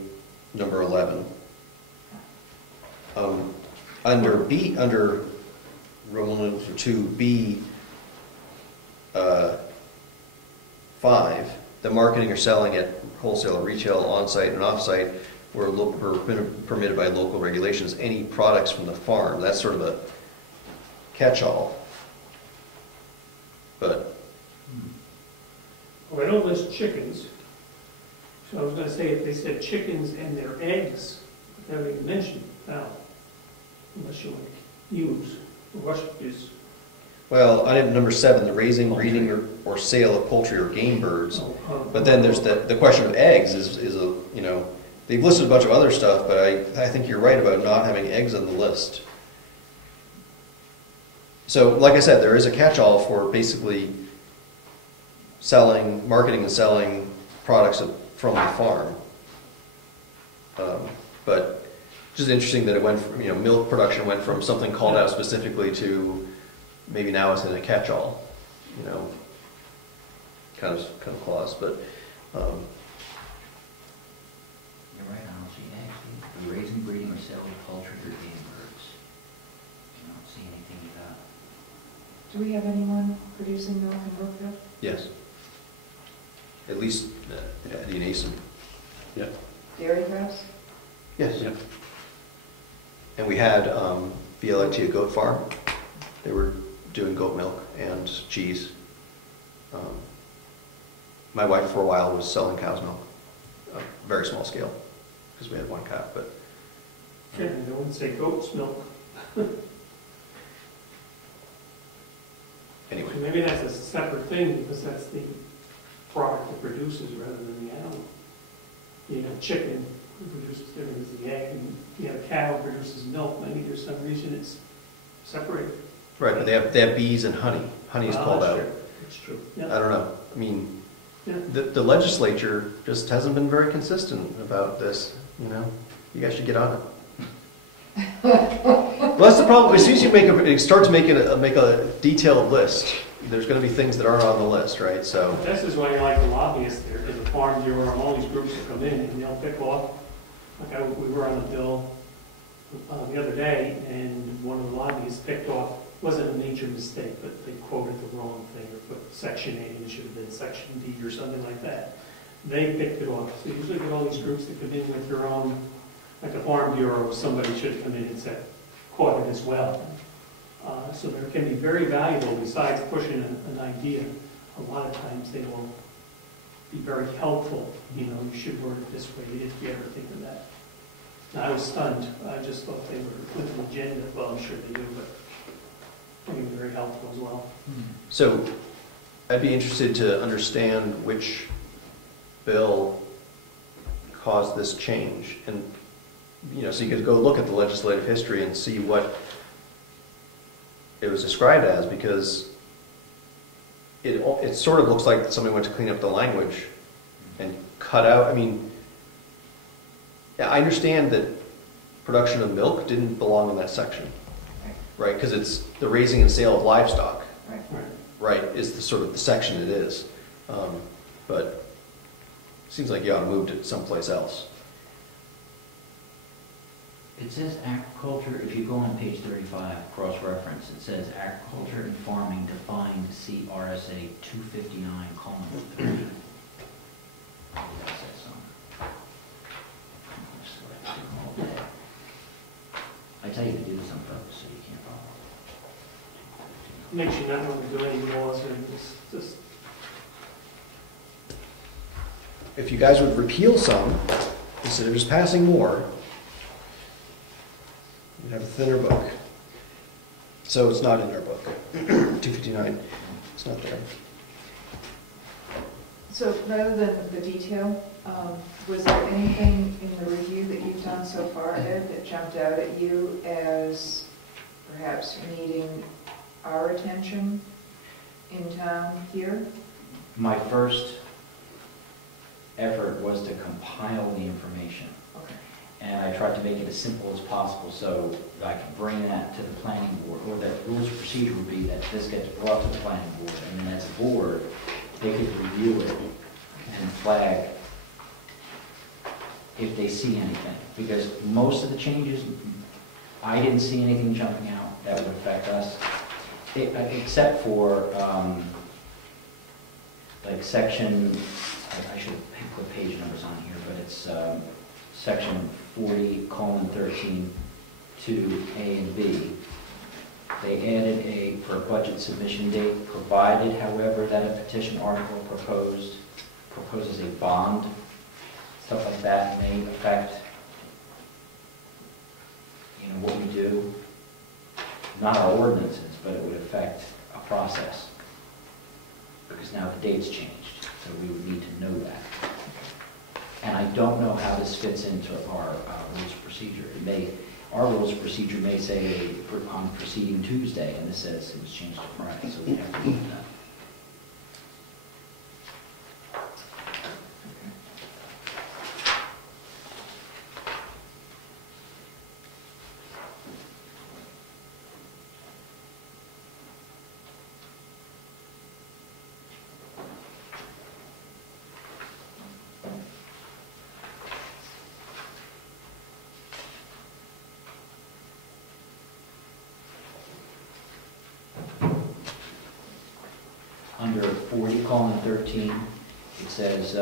number 11. Under B, under Roman numeral 2B, 5, the marketing or selling at wholesale or retail, on-site and off-site, were permitted by local regulations, any products from the farm. That's sort of a catch-all. But Well, I don't list chickens, so I was gonna say, if they said chickens and their eggs, that would be mentioned, now, unless you like ewes, or rushes. well, item number 7, the raising, breeding, or sale of poultry or game birds. But then there's the question of eggs is a, you know, they've listed a bunch of other stuff, but I think you're right about not having eggs on the list. So, like I said, there is a catch-all for basically selling, marketing and selling products from the farm. But just interesting that it went from, you know, milk production went from something called out specifically to maybe now it's in a catch-all, you know, kind of clause, but You're right, I don't see eggs. The raising, breeding, or sale of poultry or game birds. I don't see anything of that. Do we have anyone producing milk in Brookfield? yes. At least Eddie and Asen. Yeah. Dairy cows? Yes. Yeah. And we had VLIT, a goat farm. They were doing goat milk and cheese. My wife for a while was selling cow's milk, very small scale, because we had one calf, but Yeah, I wouldn't say goat's milk. anyway. Maybe that's a separate thing, because that's the product it produces rather than the animal. You have chicken, it produces different as the egg, and you have a cow, it produces milk, maybe there's some reason it's separated. Right, but they have bees and honey. Honey is called out. Sure. It's true, I yeah. don't know. I mean, Yeah. the legislature just hasn't been very consistent about this, you know? You guys should get on it. Well, that's the problem. As soon as you start to make a detailed list, there's going to be things that aren't on the list, right? So, This is why you like the lobbyists there, because the Farm Bureau, all these groups will come in and they'll pick off, like we were on the bill the other day, and one of the lobbyists picked off, wasn't a major mistake, but they quoted the wrong thing, or put section A and it should have been section D or something like that. They picked it off. So you usually get all these groups that come in with their own, like the Farm Bureau, somebody should come in and say, quote it as well. So there can be very valuable, besides pushing an idea, a lot of times they will be very helpful. You know, you should word it this way, if you ever think of that. Now, I was stunned. I just thought they were with an agenda. Well, I'm sure they do, but I think very helpful as well. so I'd be interested to understand which bill caused this change? And, you know, so you could go look at the legislative history and see what it was described as, because it sort of looks like somebody went to clean up the language and cut out, I mean, yeah, I understand that production of milk didn't belong in that section, right? Because it's the raising and sale of livestock, Right. right, is the sort of the section it is. But it seems like you ought to move it someplace else. It says agriculture, if you go on page 35, cross-reference, it says agriculture and farming defined, see RSA 259:30. I tell you to do this on purpose, so you can't follow. Makes you not want to do any laws, and it's just, If you guys would repeal some, instead of just passing more, you'd have a thinner book. So it's not in our book. 259, it's not there. So rather than the detail, was there anything in the review that you've done so far, Ed, that jumped out at you as perhaps needing our attention in town here? My first effort was to compile the information. Okay. And I tried to make it as simple as possible so I could bring that to the planning board, or that rules of procedure would be that this gets brought to the planning board, and then as a board, they could review it and flag if they see anything. Because most of the changes, I didn't see anything jumping out that would affect us, except for like section, I should put page numbers on here, but it's section 40:13 to A and B. They added for a budget submission date, provided, however, that a petition article proposes a bond, stuff like that may affect, what we do. Not our ordinances, but it would affect a process. Because now the date's changed, so we would need to know that. And I don't know how this fits into our rules of procedure. Our rules of procedure may say on preceding Tuesday, and this says it was changed to Friday, so we have to look at that. Under 40:13, it says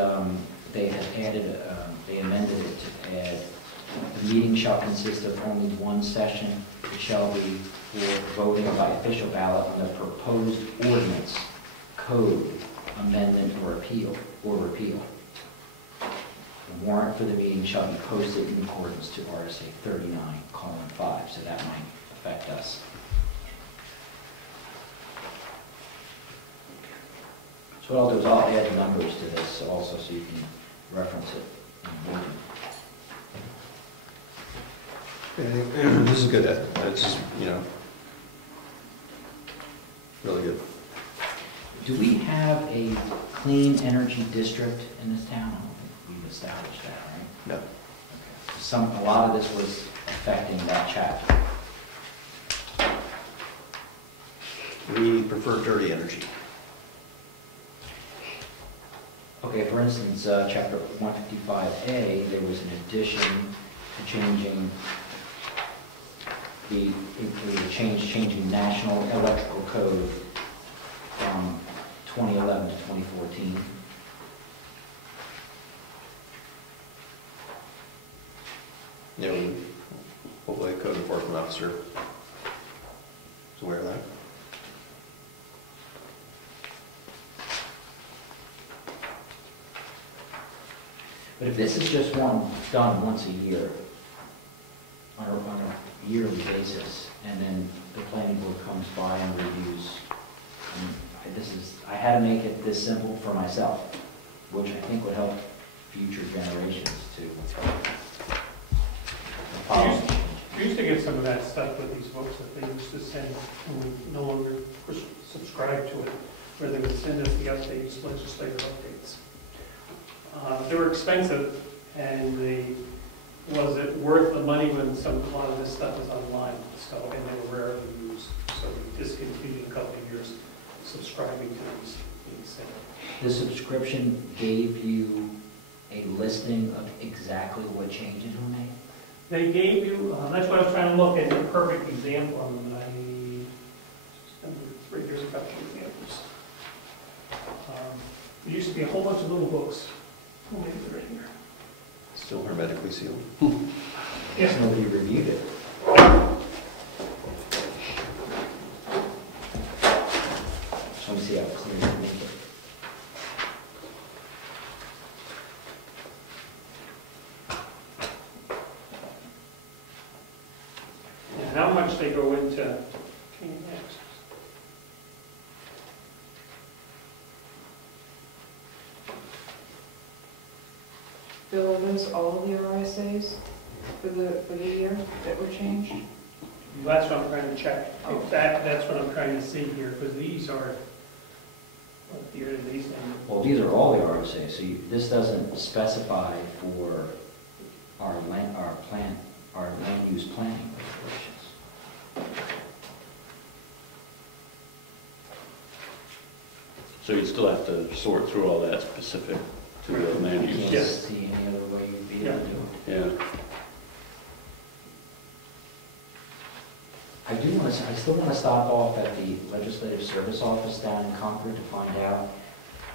they have added, they amended it to add, the meeting shall consist of only one session. It shall be for voting by official ballot on the proposed ordinance, code, amendment, or repeal. The warrant for the meeting shall be posted in accordance to RSA 39:5, so that might affect us. So what I'll do is I'll add the numbers to this also so you can reference it in the meeting. This is good, Ed. It's just, really good. Do we have a clean energy district in this town? I don't think we've established that, right? No. Okay. A lot of this was affecting that chapter. We prefer dirty energy. Okay, for instance, chapter 155A, there was an addition to changing changing national electrical code from 2011 to 2014. Hopefully a code enforcement officer is aware of that. But if this is just done once a year, on a yearly basis, and then the planning board comes by and reviews, I had to make it this simple for myself, which I think would help future generations to We follow. used- we used to get some of that stuff with these books that they used to send, when we no longer subscribe to it, where they would send us the updates, legislative updates. They were expensive, and was it worth the money when a lot of this stuff is online, so, and they were rarely used, so we discontinued a couple of years subscribing to these being sent. The subscription gave you a listing of exactly what changes were made? They gave you, that's what I was trying to look at, a perfect example of them, and right here's a couple of examples. There used to be a whole bunch of little books. Oh, maybe they're in here. Still hermetically sealed. Yes, nobody reviewed it. Just want to see how clear you make it. And how much they go into next. Bill, are those all of the RSAs for the year that were changed? That's what I'm trying to check. If that's what I'm trying to see here, because these are, what year did these end? Well, these are all the RSA's, so this doesn't specify for our land use planning regulations. So you'd still have to sort through all that specific to the land I use. can't Yes. see any other way you'd be able to do it. Yeah. I still want to stop off at the Legislative Service Office down in Concord to find out.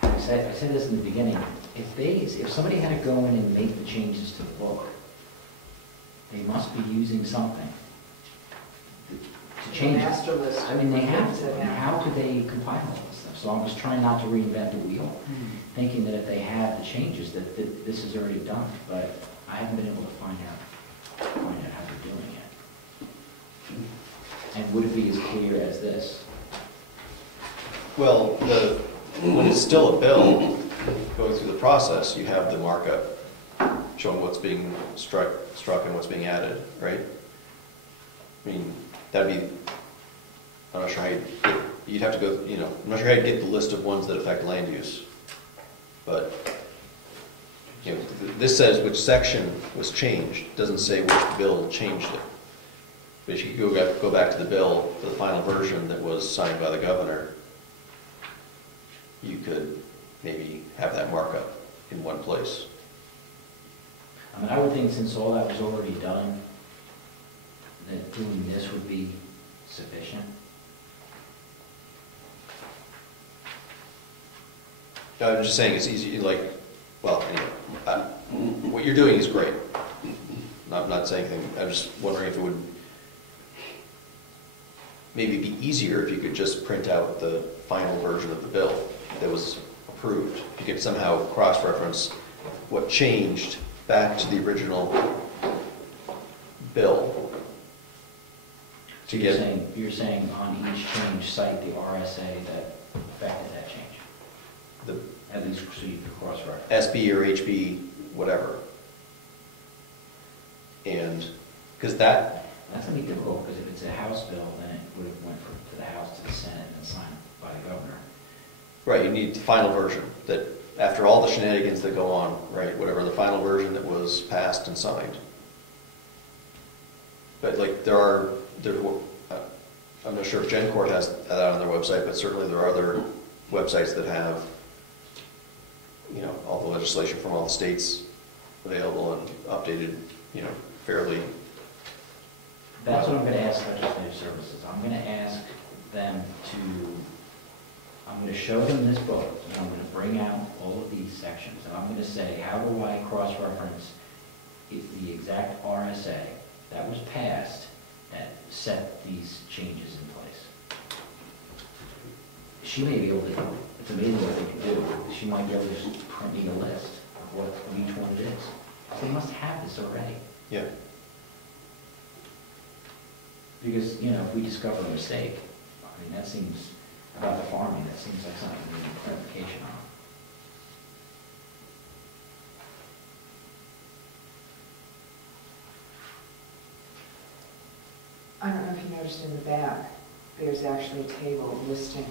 I said this in the beginning, if somebody had to go in and make the changes to the book, they must be using something to change it. Master list. I mean, they have to. That And how could they compile all this stuff? So I'm just trying not to reinvent the wheel, thinking that if they have the changes, that this is already done. But I haven't been able to find out how they're doing it. And would it be as clear as this? Well, when it's still a bill, going through the process, you have the markup showing what's being struck and what's being added, right? I mean, that'd be, I'm not sure how you'd have to go, I'm not sure how you'd get the list of ones that affect land use. But, this says which section was changed, it doesn't say which bill changed it. But if you go back to the bill, to the final version that was signed by the governor, you could maybe have that markup in one place. I mean, I would think since all that was already done, that doing this would be sufficient. I'm just saying it's easy, what you're doing is great. I'm not saying anything, I'm just wondering if it would maybe be easier if you could just print out the final version of the bill that was approved. If you could somehow cross-reference what changed back to the original bill. So you're saying on each change, cite the RSA that affected that change? The At least so you can cross-reference. SB or HB, whatever. And, because that, That's going to be difficult, because if it's a House bill, then it would have went to the House, to the Senate, and signed by the governor. right, you need the final version, that after all the shenanigans that go on, right, whatever, the final version that was passed and signed. But I'm not sure if GenCourt has that on their website, but certainly there are other websites that have, all the legislation from all the states available and updated, fairly. That's what I'm going to ask Legislative Services. I'm going to ask them I'm going to show them this book, and I'm going to bring out all of these sections, and I'm going to say, how do I cross-reference the exact RSA that was passed that set these changes in place? She may be able to, it's amazing what they can do. She might be able to just print me a list of what each one it is. They must have this already. Yeah. Because, if we discover a mistake, that seems, about the farming, that seems like something we need clarification you noticed in the back, there's actually a table listing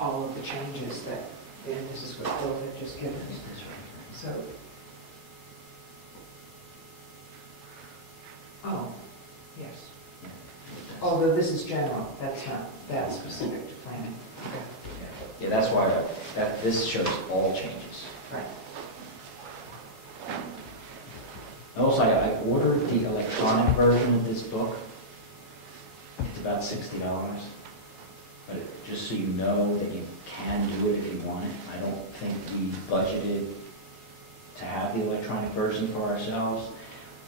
all of the changes that, and this is what Bill had just given us. So, oh, yes. Although this is general, that's not that specific to planning. Yeah, that's why this shows all changes. Right. Also, I ordered the electronic version of this book. It's about $60. But just so you know that you can do it if you want it. I don't think we budgeted to have the electronic version for ourselves.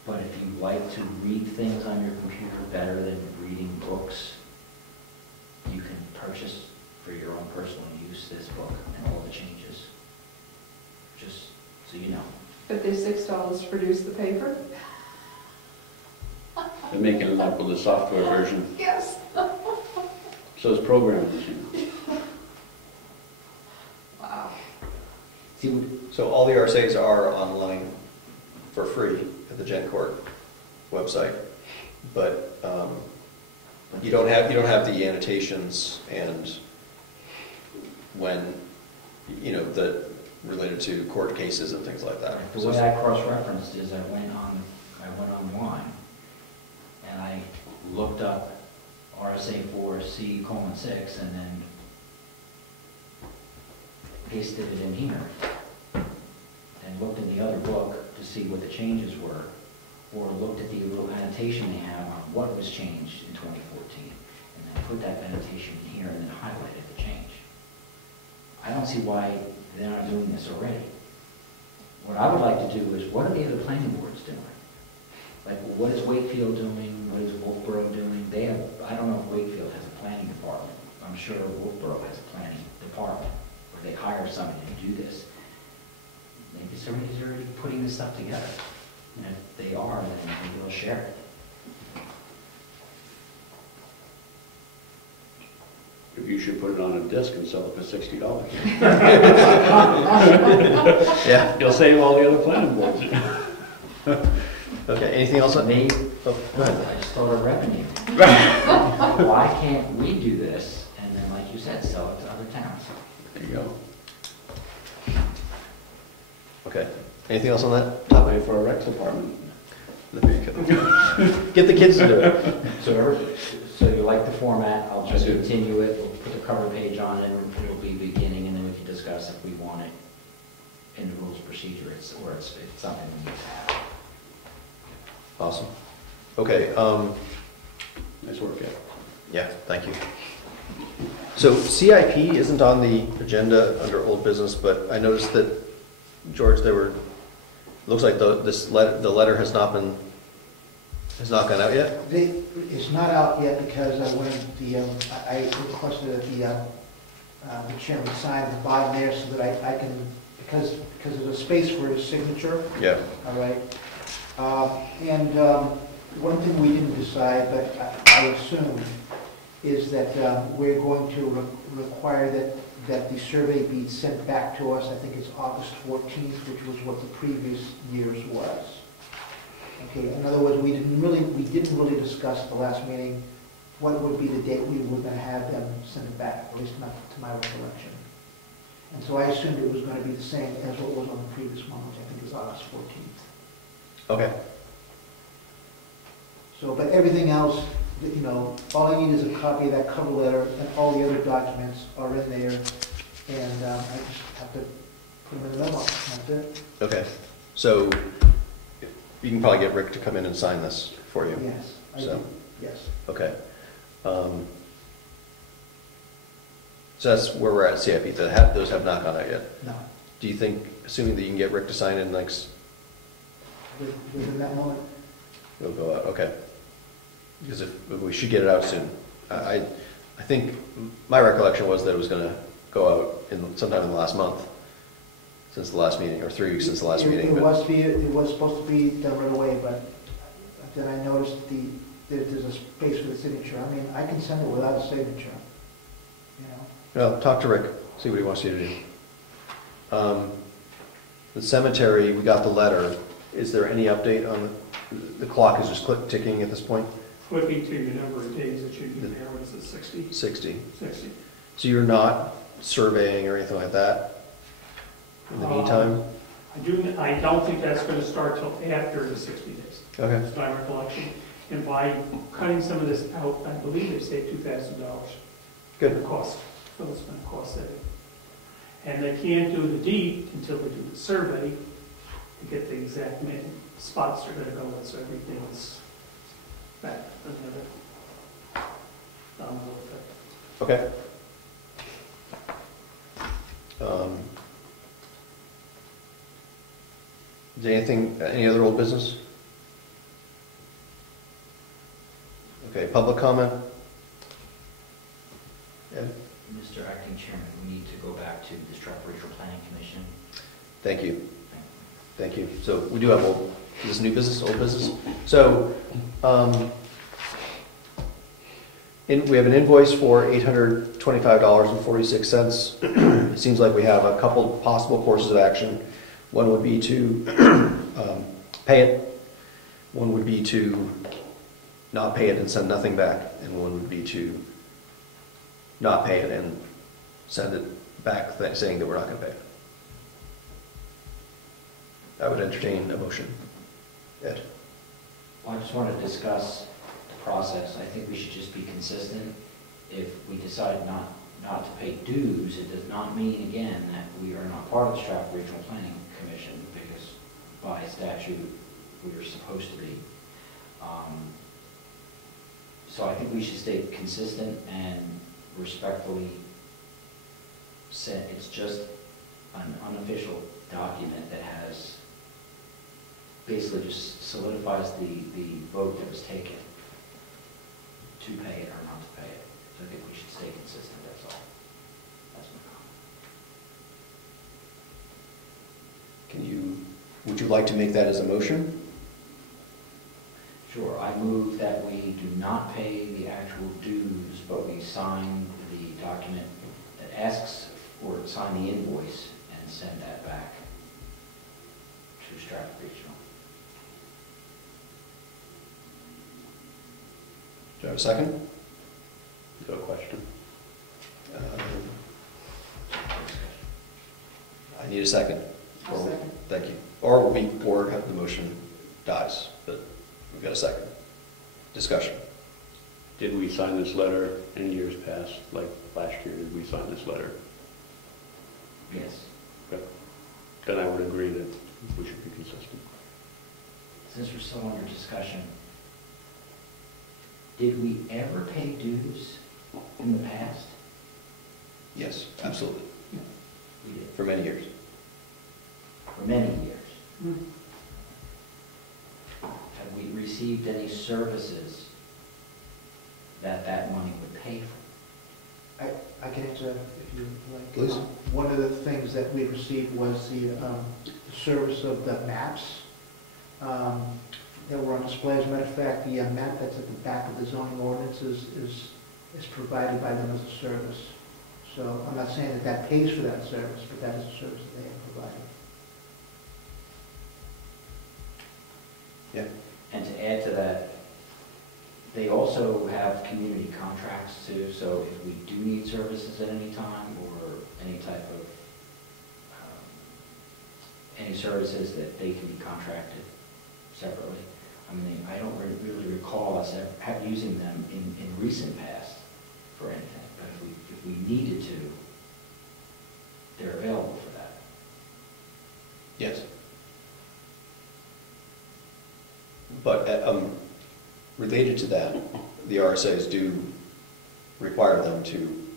But if you like to read things on your computer better than reading books, you can purchase for your own personal use this book and all the changes. Just so you know. But there's $6 to produce the paper? They're making it up with the software version. Yes. So it's programmed. Wow. See, So all the RSAs are online for free at the GenCourt website, but you don't have the annotations and when the related to court cases and things like that. the way I cross-referenced is I went online and I looked up RSA 4C:6 and then pasted it in here and looked in the other book to see what the changes were, or looked at the little annotation they have on what was changed in 2014 and then put that annotation in here and then highlighted the change. I don't see why they're not doing this already. What I would like to do is, what are the other planning boards doing? Like, what is Wakefield doing? What is Wolfboro doing? They have, I don't know if Wakefield has a planning department. I'm sure Wolfboro has a planning department where they hire somebody to do this. Maybe somebody's already putting this stuff together. And if they are, then maybe they'll share it. If you should put it on a disc and sell it for $60. Yeah. You'll save all the other planning boards. Okay, anything else? Maybe, Oh, go ahead. I just thought of revenue. Why can't we do this and then, like you said, sell it to other towns? There you go. Okay, anything else on that Pay topic? for a rec department. There you go. Get the kids to do it. So you like the format, I'll just I do. continue it, we'll put the cover page on it, and it'll be beginning, and then we can discuss if we want it in the rules of procedure, it's something we need to have. Awesome. Okay, Nice work, Ed. yeah, thank you. So CIP isn't on the agenda under old business, but I noticed that, George, looks like the letter has not gone out yet? It's not out yet because I requested that the chairman sign at the bottom there so that I can, because there's a space for his signature, Yeah. all right? One thing we didn't decide, but I assume, is that we're going to require that the survey be sent back to us. I think it's August 14th, which was what the previous year's was. Okay, in other words, we didn't really discuss at the last meeting what would be the date we were going to have them send it back, at least not to my recollection. And so I assumed it was going to be the same as what was on the previous one, which I think is August 14th. Okay. So, but everything else, all I need is a copy of that cover letter, and all the other documents are in there, and I just have to put them in the memo. That's it. Okay, so you can probably get Rick to come in and sign this for you. Yes, I So. do. Yes. Okay. So that's where we're at CIP. Those have not gone out yet. No, Do you think, assuming that you can get Rick to sign in next, within that moment. it'll go out? Okay. Because if we should get it out soon. I think my recollection was that it was going to go out sometime in the last month, since the last meeting, or 3 weeks since the last meeting. It but- was supposed to be done right away, but then I noticed there's a space for the signature. I mean, I can send it without a signature, Well, talk to Rick, see what he wants you to do. The cemetery, we got the letter. Is there any update on the clock is just ticking at this point? Flipping to your number of days that you do there, what is it, 60? 60. 60. So you're not surveying or anything like that in the meantime? I don't think that's going to start till after the 60 days. Okay. That's my recollection. And by cutting some of this out, I believe they saved $2,000. Good. The cost, so it's been a cost saving. And they can't do the deed until they do the survey to get the exact spots they're going to go with, so everything is back to the other domino effect. Okay. Is there anything, any other old business? Okay, public comment? Ed? Mr. Acting Chairman, we need to go back to the Stratford Regional Planning Commission. Thank you. Thank you. So we do have old, is this new business, old business? So, we have an invoice for $825.46. It seems like we have a couple possible courses of action. One would be to pay it. One would be to not pay it and send nothing back. And one would be to not pay it and send it back saying that we're not going to pay it. I would entertain a motion. Ed? Well, I just want to discuss the process. I think we should just be consistent. If we decide not to pay dues, it does not mean, again, that we are not part of the Stratford Regional Planning Commission, because by statute, we are supposed to be. So I think we should stay consistent and respectfully say it's just an unofficial document that has basically just solidifies the vote that was taken to pay it or not to pay it. So I think we should stay consistent, that's all. That's my comment. Would you like to make that as a motion? Sure, I move that we do not pay the actual dues, but we sign the document that asks for, sign the invoice and send that back to Stratford Regional. Do I have a second? No question. I need a second. I'll second. Thank you. Or the motion dies, but we've got a second. Discussion. Did we sign this letter in years past, like last year, did we sign this letter? Yes. Okay. Then I would agree that we should be consistent. Since we're still under discussion, did we ever pay dues in the past? Yes, absolutely. We did, For many years. for many years. Have we received any services that money would pay for? I can answer if you like. Please. One of the things that we received was the service of the maps that were on display. As a matter of fact, the map that's at the back of the zoning ordinance is provided by them as a service. So I'm not saying that pays for that service, but that is a service that they have provided. Yeah. And to add to that, they also have community contracts too, so if we do need services at any time or any type of, any services that they can be contracted separately. I mean, I don't really recall us using them in recent past for anything, but if we needed to, they're available for that. Yes. But related to that, the RSAs do require them to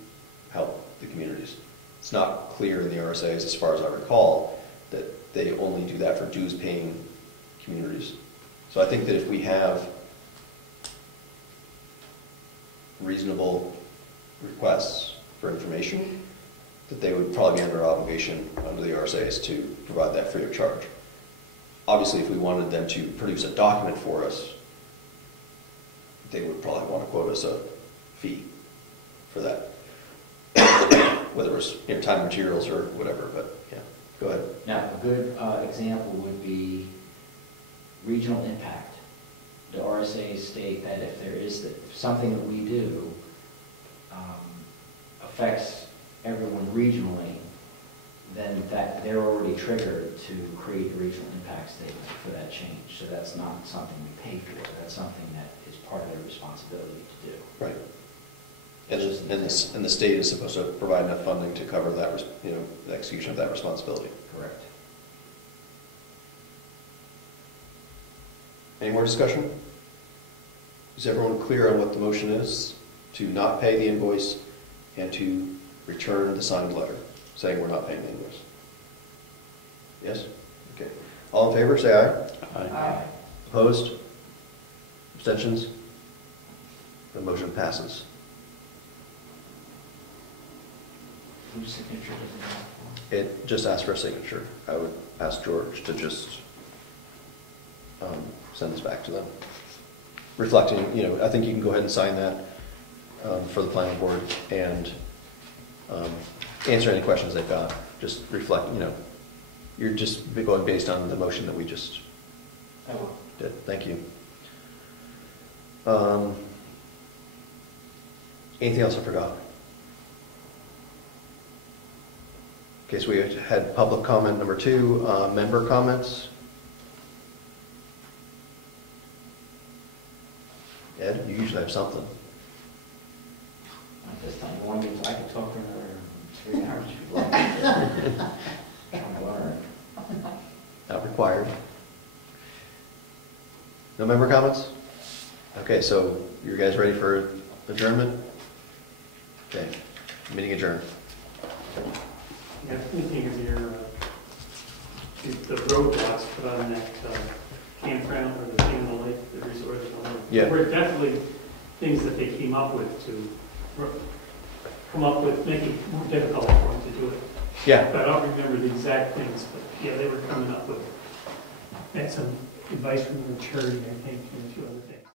help the communities. It's not clear in the RSAs, as far as I recall, that they only do that for dues-paying communities. So I think that if we have reasonable requests for information, that they would probably be under obligation under the RSAs to provide that free of charge. Obviously, if we wanted them to produce a document for us, they would probably want to quote us a fee for that, whether it was time materials or whatever, but yeah, go ahead. Now, a good example would be regional impact. the RSAs state that if there is, if something that we do affects everyone regionally, then that they're already triggered to create a regional impact statement for that change. So that's not something we pay for, that's something that is part of their responsibility to do. Right. And the state is supposed to provide enough funding to cover that, the execution of that responsibility. Correct. Any more discussion? Is everyone clear on what the motion is? To not pay the invoice and to return the signed letter saying we're not paying the invoice? Yes? Okay. All in favor, say aye. Aye. Opposed? Abstentions? The motion passes. Whose signature does it have? It just asks for a signature. I would ask George to just send this back to them. Reflecting, I think you can go ahead and sign that for the planning board and answer any questions they've got. Just reflect, you're just going based on the motion that we just did. Thank you. Anything else I forgot? Okay, so we had public comment number 2, member comments. Ed, you usually have something. Not this time. I could talk for another 3 hours if you'd like. Trying to learn. Not required. No member comments? Okay, so you guys ready for adjournment? Okay, meeting adjourned. Yeah, thinking of the roadblocks put on that campground or the King of the Lake, the resort. Yeah. Were definitely things that they came up with to make it more difficult for them to do it. Yeah. But I don't remember the exact things, but yeah, they were coming up with, had some advice from the charity, I think, and a few other things.